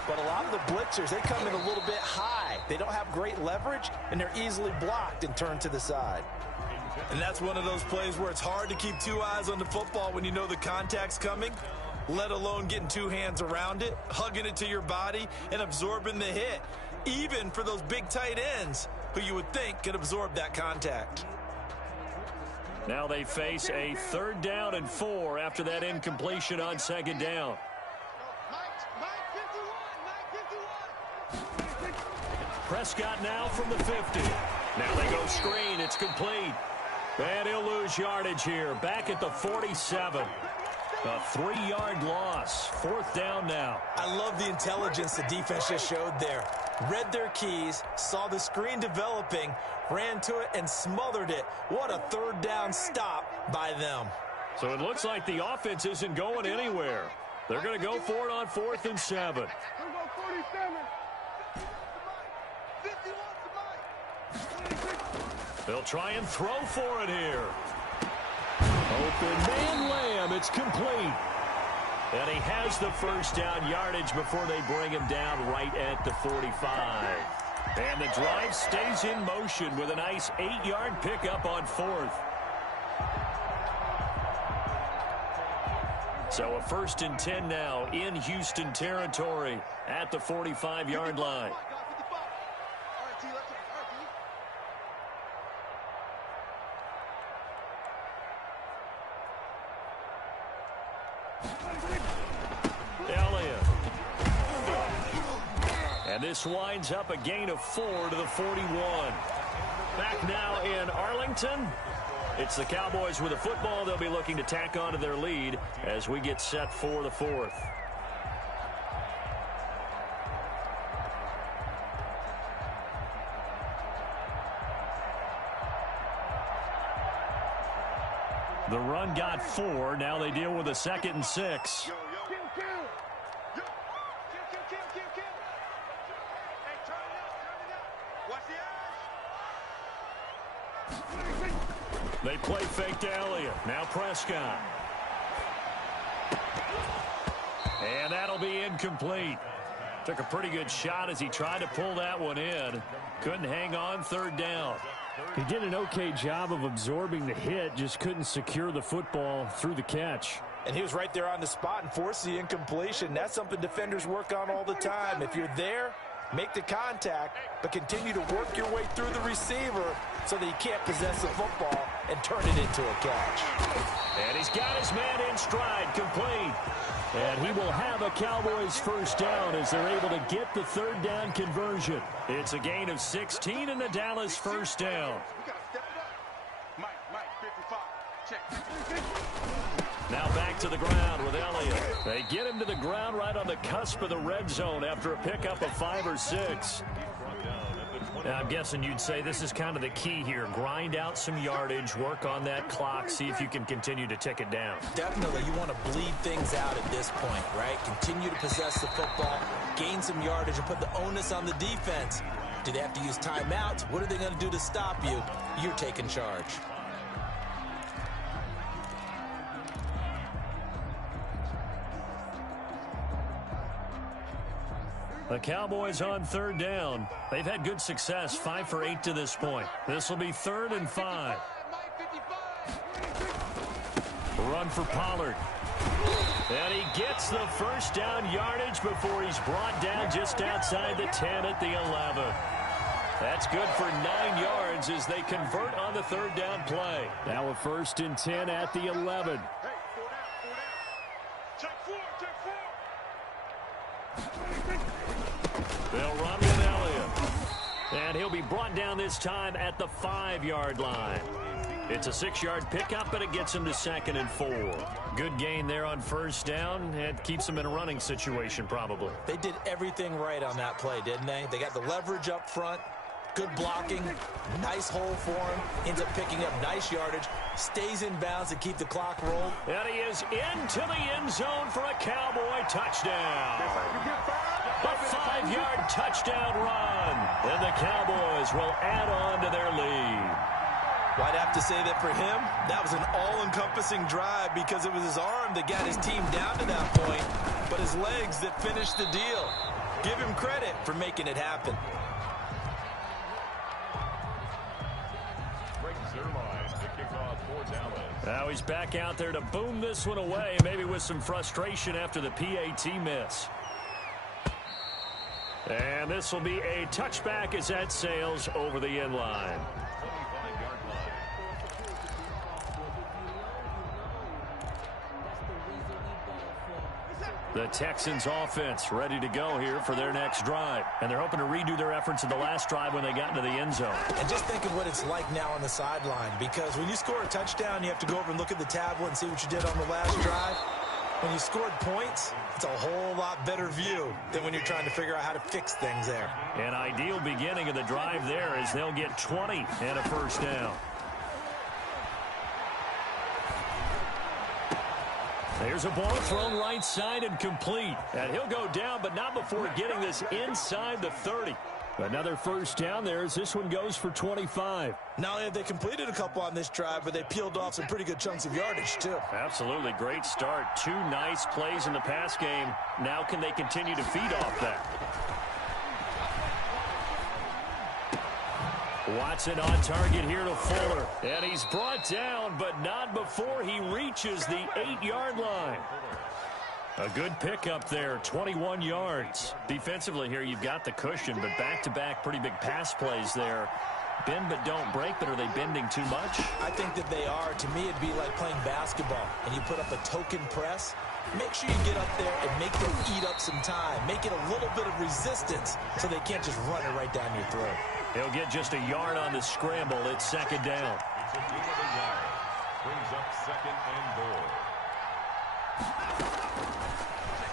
But a lot of the blitzers, they come in a little bit high. They don't have great leverage, and they're easily blocked and turned to the side. And that's one of those plays where it's hard to keep 2 eyes on the football when you know the contact's coming, let alone getting 2 hands around it, hugging it to your body, and absorbing the hit, even for those big tight ends who you would think could absorb that contact. Now they face a 3rd down and 4 after that incompletion on 2nd down. Prescott now from the 50. Now they go screen. It's complete. And he'll lose yardage here. Back at the 47. A 3-yard loss. 4th down now. I love the intelligence the defense just showed there. Read their keys, saw the screen developing, ran to it, and smothered it. What a 3rd down stop by them. So it looks like the offense isn't going anywhere. They're going to go for it on 4th and 7. They'll try and throw for it here. Open man Lamb. It's complete. And he has the first down yardage before they bring him down right at the 45. And the drive stays in motion with a nice 8-yard pickup on 4th. So a 1st and 10 now in Houston territory at the 45-yard line. Elliott. And this winds up a gain of 4 to the 41. Back now in Arlington. It's the Cowboys with the football. They'll be looking to tack on to their lead as we get set for the 4th. The run got 4. Now they deal with a 2nd and 6. They play fake to Elliott. Now Prescott. And that'll be incomplete. Took a pretty good shot as he tried to pull that one in. Couldn't hang on 3rd down. He did an okay job of absorbing the hit, just couldn't secure the football through the catch. And he was right there on the spot and forced the incompletion. That's something defenders work on all the time. If you're there, make the contact, but continue to work your way through the receiver so that he can't possess the football and turn it into a catch. And he's got his man in stride, complete. And he will have a Cowboys first down as they're able to get the third down conversion. It's a gain of 16 and the Dallas first down. We got to step it up. Mike, 55. Check. Now back to the ground with Elliott. They get him to the ground right on the cusp of the red zone after a pickup of 5 or 6. Now, I'm guessing you'd say this is kind of the key here. Grind out some yardage, work on that clock, see if you can continue to tick it down. Definitely, you want to bleed things out at this point, right? Continue to possess the football, gain some yardage, and put the onus on the defense. Do they have to use timeouts? What are they going to do to stop you? You're taking charge. The Cowboys on third down. They've had good success, 5 for 8 to this point. This will be 3rd and 5. Run for Pollard. And he gets the first down yardage before he's brought down just outside the 10 at the 11. That's good for 9 yards as they convert on the third down play. Now a 1st and 10 at the 11. Hey, 4 down. Check 4. They'll run with Elliott. And he'll be brought down this time at the 5-yard line. It's a 6-yard pickup, but it gets him to 2nd and 4. Good gain there on first down. It keeps him in a running situation, probably. They did everything right on that play, didn't they? They got the leverage up front, good blocking, nice hole for him, ends up picking up nice yardage, stays in bounds to keep the clock rolling. And he is into the end zone for a Cowboy touchdown. A 5-yard touchdown run. And the Cowboys will add on to their lead. Well, I'd have to say that for him, that was an all-encompassing drive because it was his arm that got his team down to that point, but his legs that finished the deal. Give him credit for making it happen. Now he's back out there to boom this one away, maybe with some frustration after the PAT miss. And this will be a touchback as that sails over the end line. The Texans offense ready to go here for their next drive. And they're hoping to redo their efforts in the last drive when they got into the end zone. And just think of what it's like now on the sideline, because when you score a touchdown, you have to go over and look at the tablet and see what you did on the last drive. When you scored points, it's a whole lot better view than when you're trying to figure out how to fix things there. An ideal beginning of the drive there as they'll get 20 and a first down. There's a ball thrown right side and complete. And he'll go down, but not before getting this inside the 30. Another first down there as this one goes for 25. Not only have they completed a couple on this drive, but they peeled off some pretty good chunks of yardage, too. Absolutely. Great start. 2 nice plays in the pass game. Now can they continue to feed off that? Watson on target here to Fuller. And he's brought down, but not before he reaches the 8-yard line. A good pickup there, 21 yards. Defensively here, you've got the cushion, but back-to-back pretty big pass plays there. Bend but don't break, but are they bending too much? I think that they are. To me, it'd be like playing basketball, and you put up a token press. Make sure you get up there and make them eat up some time. Make it a little bit of resistance so they can't just run it right down your throat. He'll get just a yard on the scramble. It's 2nd down. It's a gain of a yard. Brings up 2nd and goal.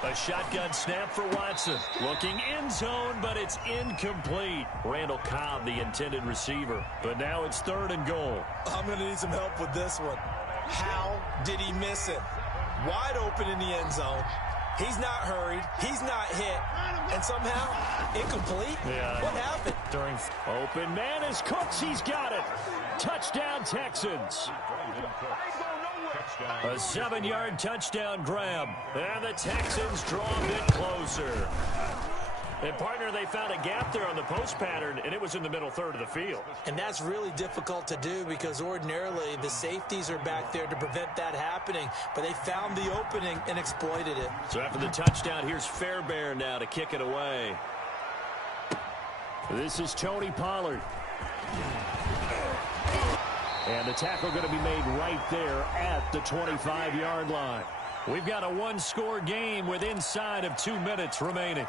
A shotgun snap for Watson. Looking end zone, but it's incomplete. Randall Cobb, the intended receiver. But now it's 3rd and goal. I'm going to need some help with this one. How did he miss it? Wide open in the end zone. He's not hurried. He's not hit. And somehow, incomplete? Yeah. What happened? During open man is Cooks. He's got it. Touchdown, Texans. A 7-yard touchdown grab. And the Texans draw a bit closer. And, partner, they found a gap there on the post pattern, and it was in the middle third of the field. And that's really difficult to do because ordinarily the safeties are back there to prevent that happening. But they found the opening and exploited it. So after the touchdown, here's Fairbairn now to kick it away. This is Tony Pollard. And the tackle going to be made right there at the 25-yard line. We've got a one-score game with inside of 2 minutes remaining.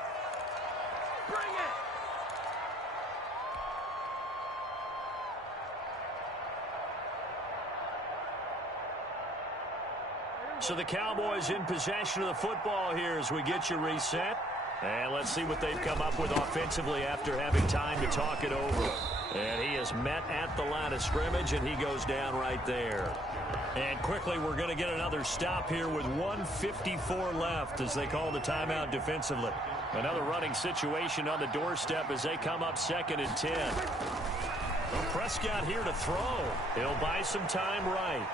So the Cowboys in possession of the football here as we get you reset. And let's see what they've come up with offensively after having time to talk it over. And he is met at the line of scrimmage, and he goes down right there. And quickly, we're going to get another stop here with 1:54 left as they call the timeout defensively. Another running situation on the doorstep as they come up 2nd and 10. Well, Prescott here to throw. He'll buy some time right.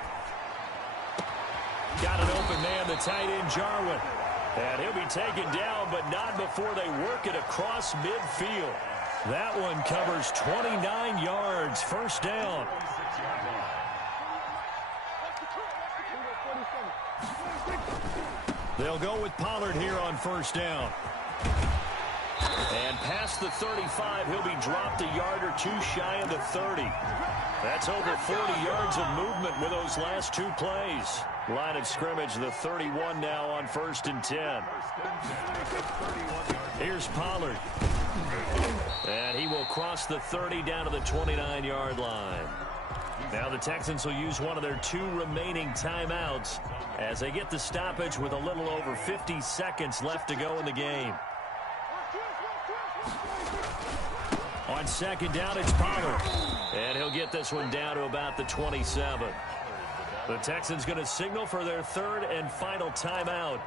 Got an open man, the tight end, Jarwin. And he'll be taken down, but not before they work it across midfield. That one covers 29 yards, first down. They'll go with Pollard here on first down. And past the 35, he'll be dropped a yard or two shy of the 30. That's over 40 yards of movement with those last two plays. Line of scrimmage, the 31 now on 1st and 10. Here's Pollard. And he will cross the 30 down to the 29-yard line. Now the Texans will use one of their 2 remaining timeouts as they get the stoppage with a little over 50 seconds left to go in the game. On 2nd down, it's Pollard. And he'll get this one down to about the 27. The Texans going to signal for their 3rd and final timeout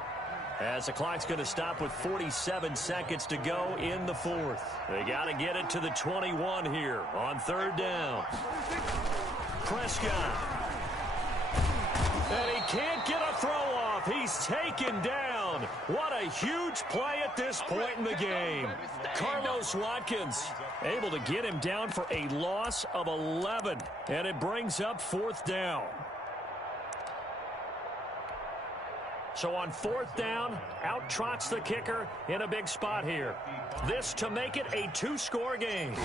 as the clock's going to stop with 47 seconds to go in the 4th. They got to get it to the 21 here on 3rd down. Prescott. And he can't get a throw off. He's taken down. What a huge play at this point in the game. Carlos Watkins able to get him down for a loss of 11. And it brings up 4th down. So on 4th down, out trots the kicker in a big spot here. This to make it a 2-score game.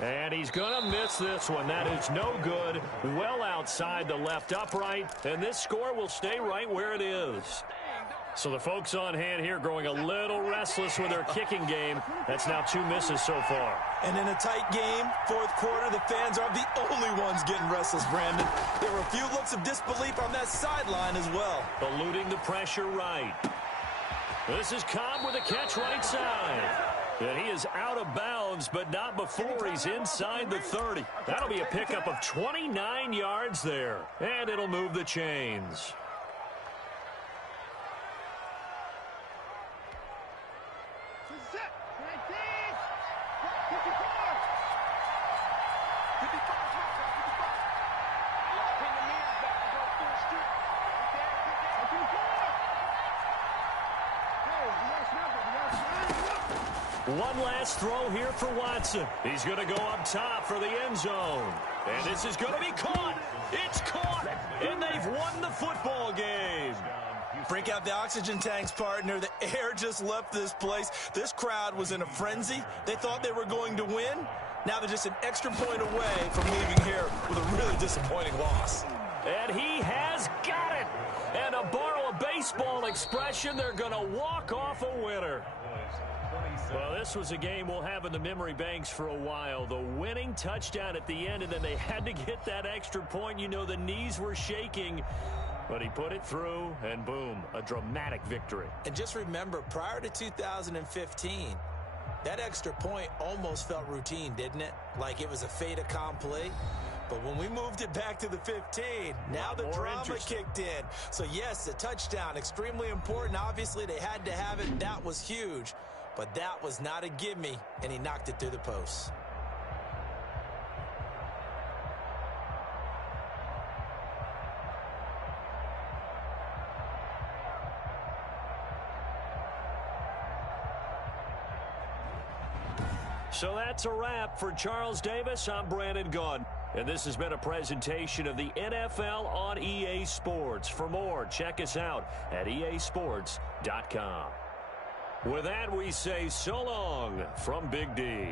And he's going to miss this one. That is no good. Well outside the left upright. And this score will stay right where it is. So the folks on hand here growing a little restless with their kicking game. That's now 2 misses so far. And in a tight game, 4th quarter, the fans are the only ones getting restless, Brandon. There were a few looks of disbelief on that sideline as well. Eluding the pressure right. This is Cobb with a catch right side. And he is out of bounds, but not before he's inside the 30. That'll be a pickup of 29 yards there. And it'll move the chains. One last throw here for Watson. He's going to go up top for the end zone. And this is going to be caught. It's caught. And they've won the football game. Break out the oxygen tanks, partner. The air just left this place. This crowd was in a frenzy. They thought they were going to win. Now they're just an extra point away from leaving here with a really disappointing loss. And he has got it. And to borrow a baseball expression, they're going to walk off a winner. Well, this was a game we'll have in the memory banks for a while. The winning touchdown at the end, and then they had to get that extra point. You know, the knees were shaking, but he put it through, and boom, a dramatic victory. And just remember, prior to 2015, that extra point almost felt routine, didn't it? Like it was a fait accompli. But when we moved it back to the 15, now the drama kicked in. So, yes, the touchdown, extremely important. Obviously, they had to have it. That was huge. But that was not a gimme, and he knocked it through the post. So that's a wrap for Charles Davis. I'm Brandon Gaudin. And this has been a presentation of the NFL on EA Sports. For more, check us out at easports.com. With that, we say so long from Big D.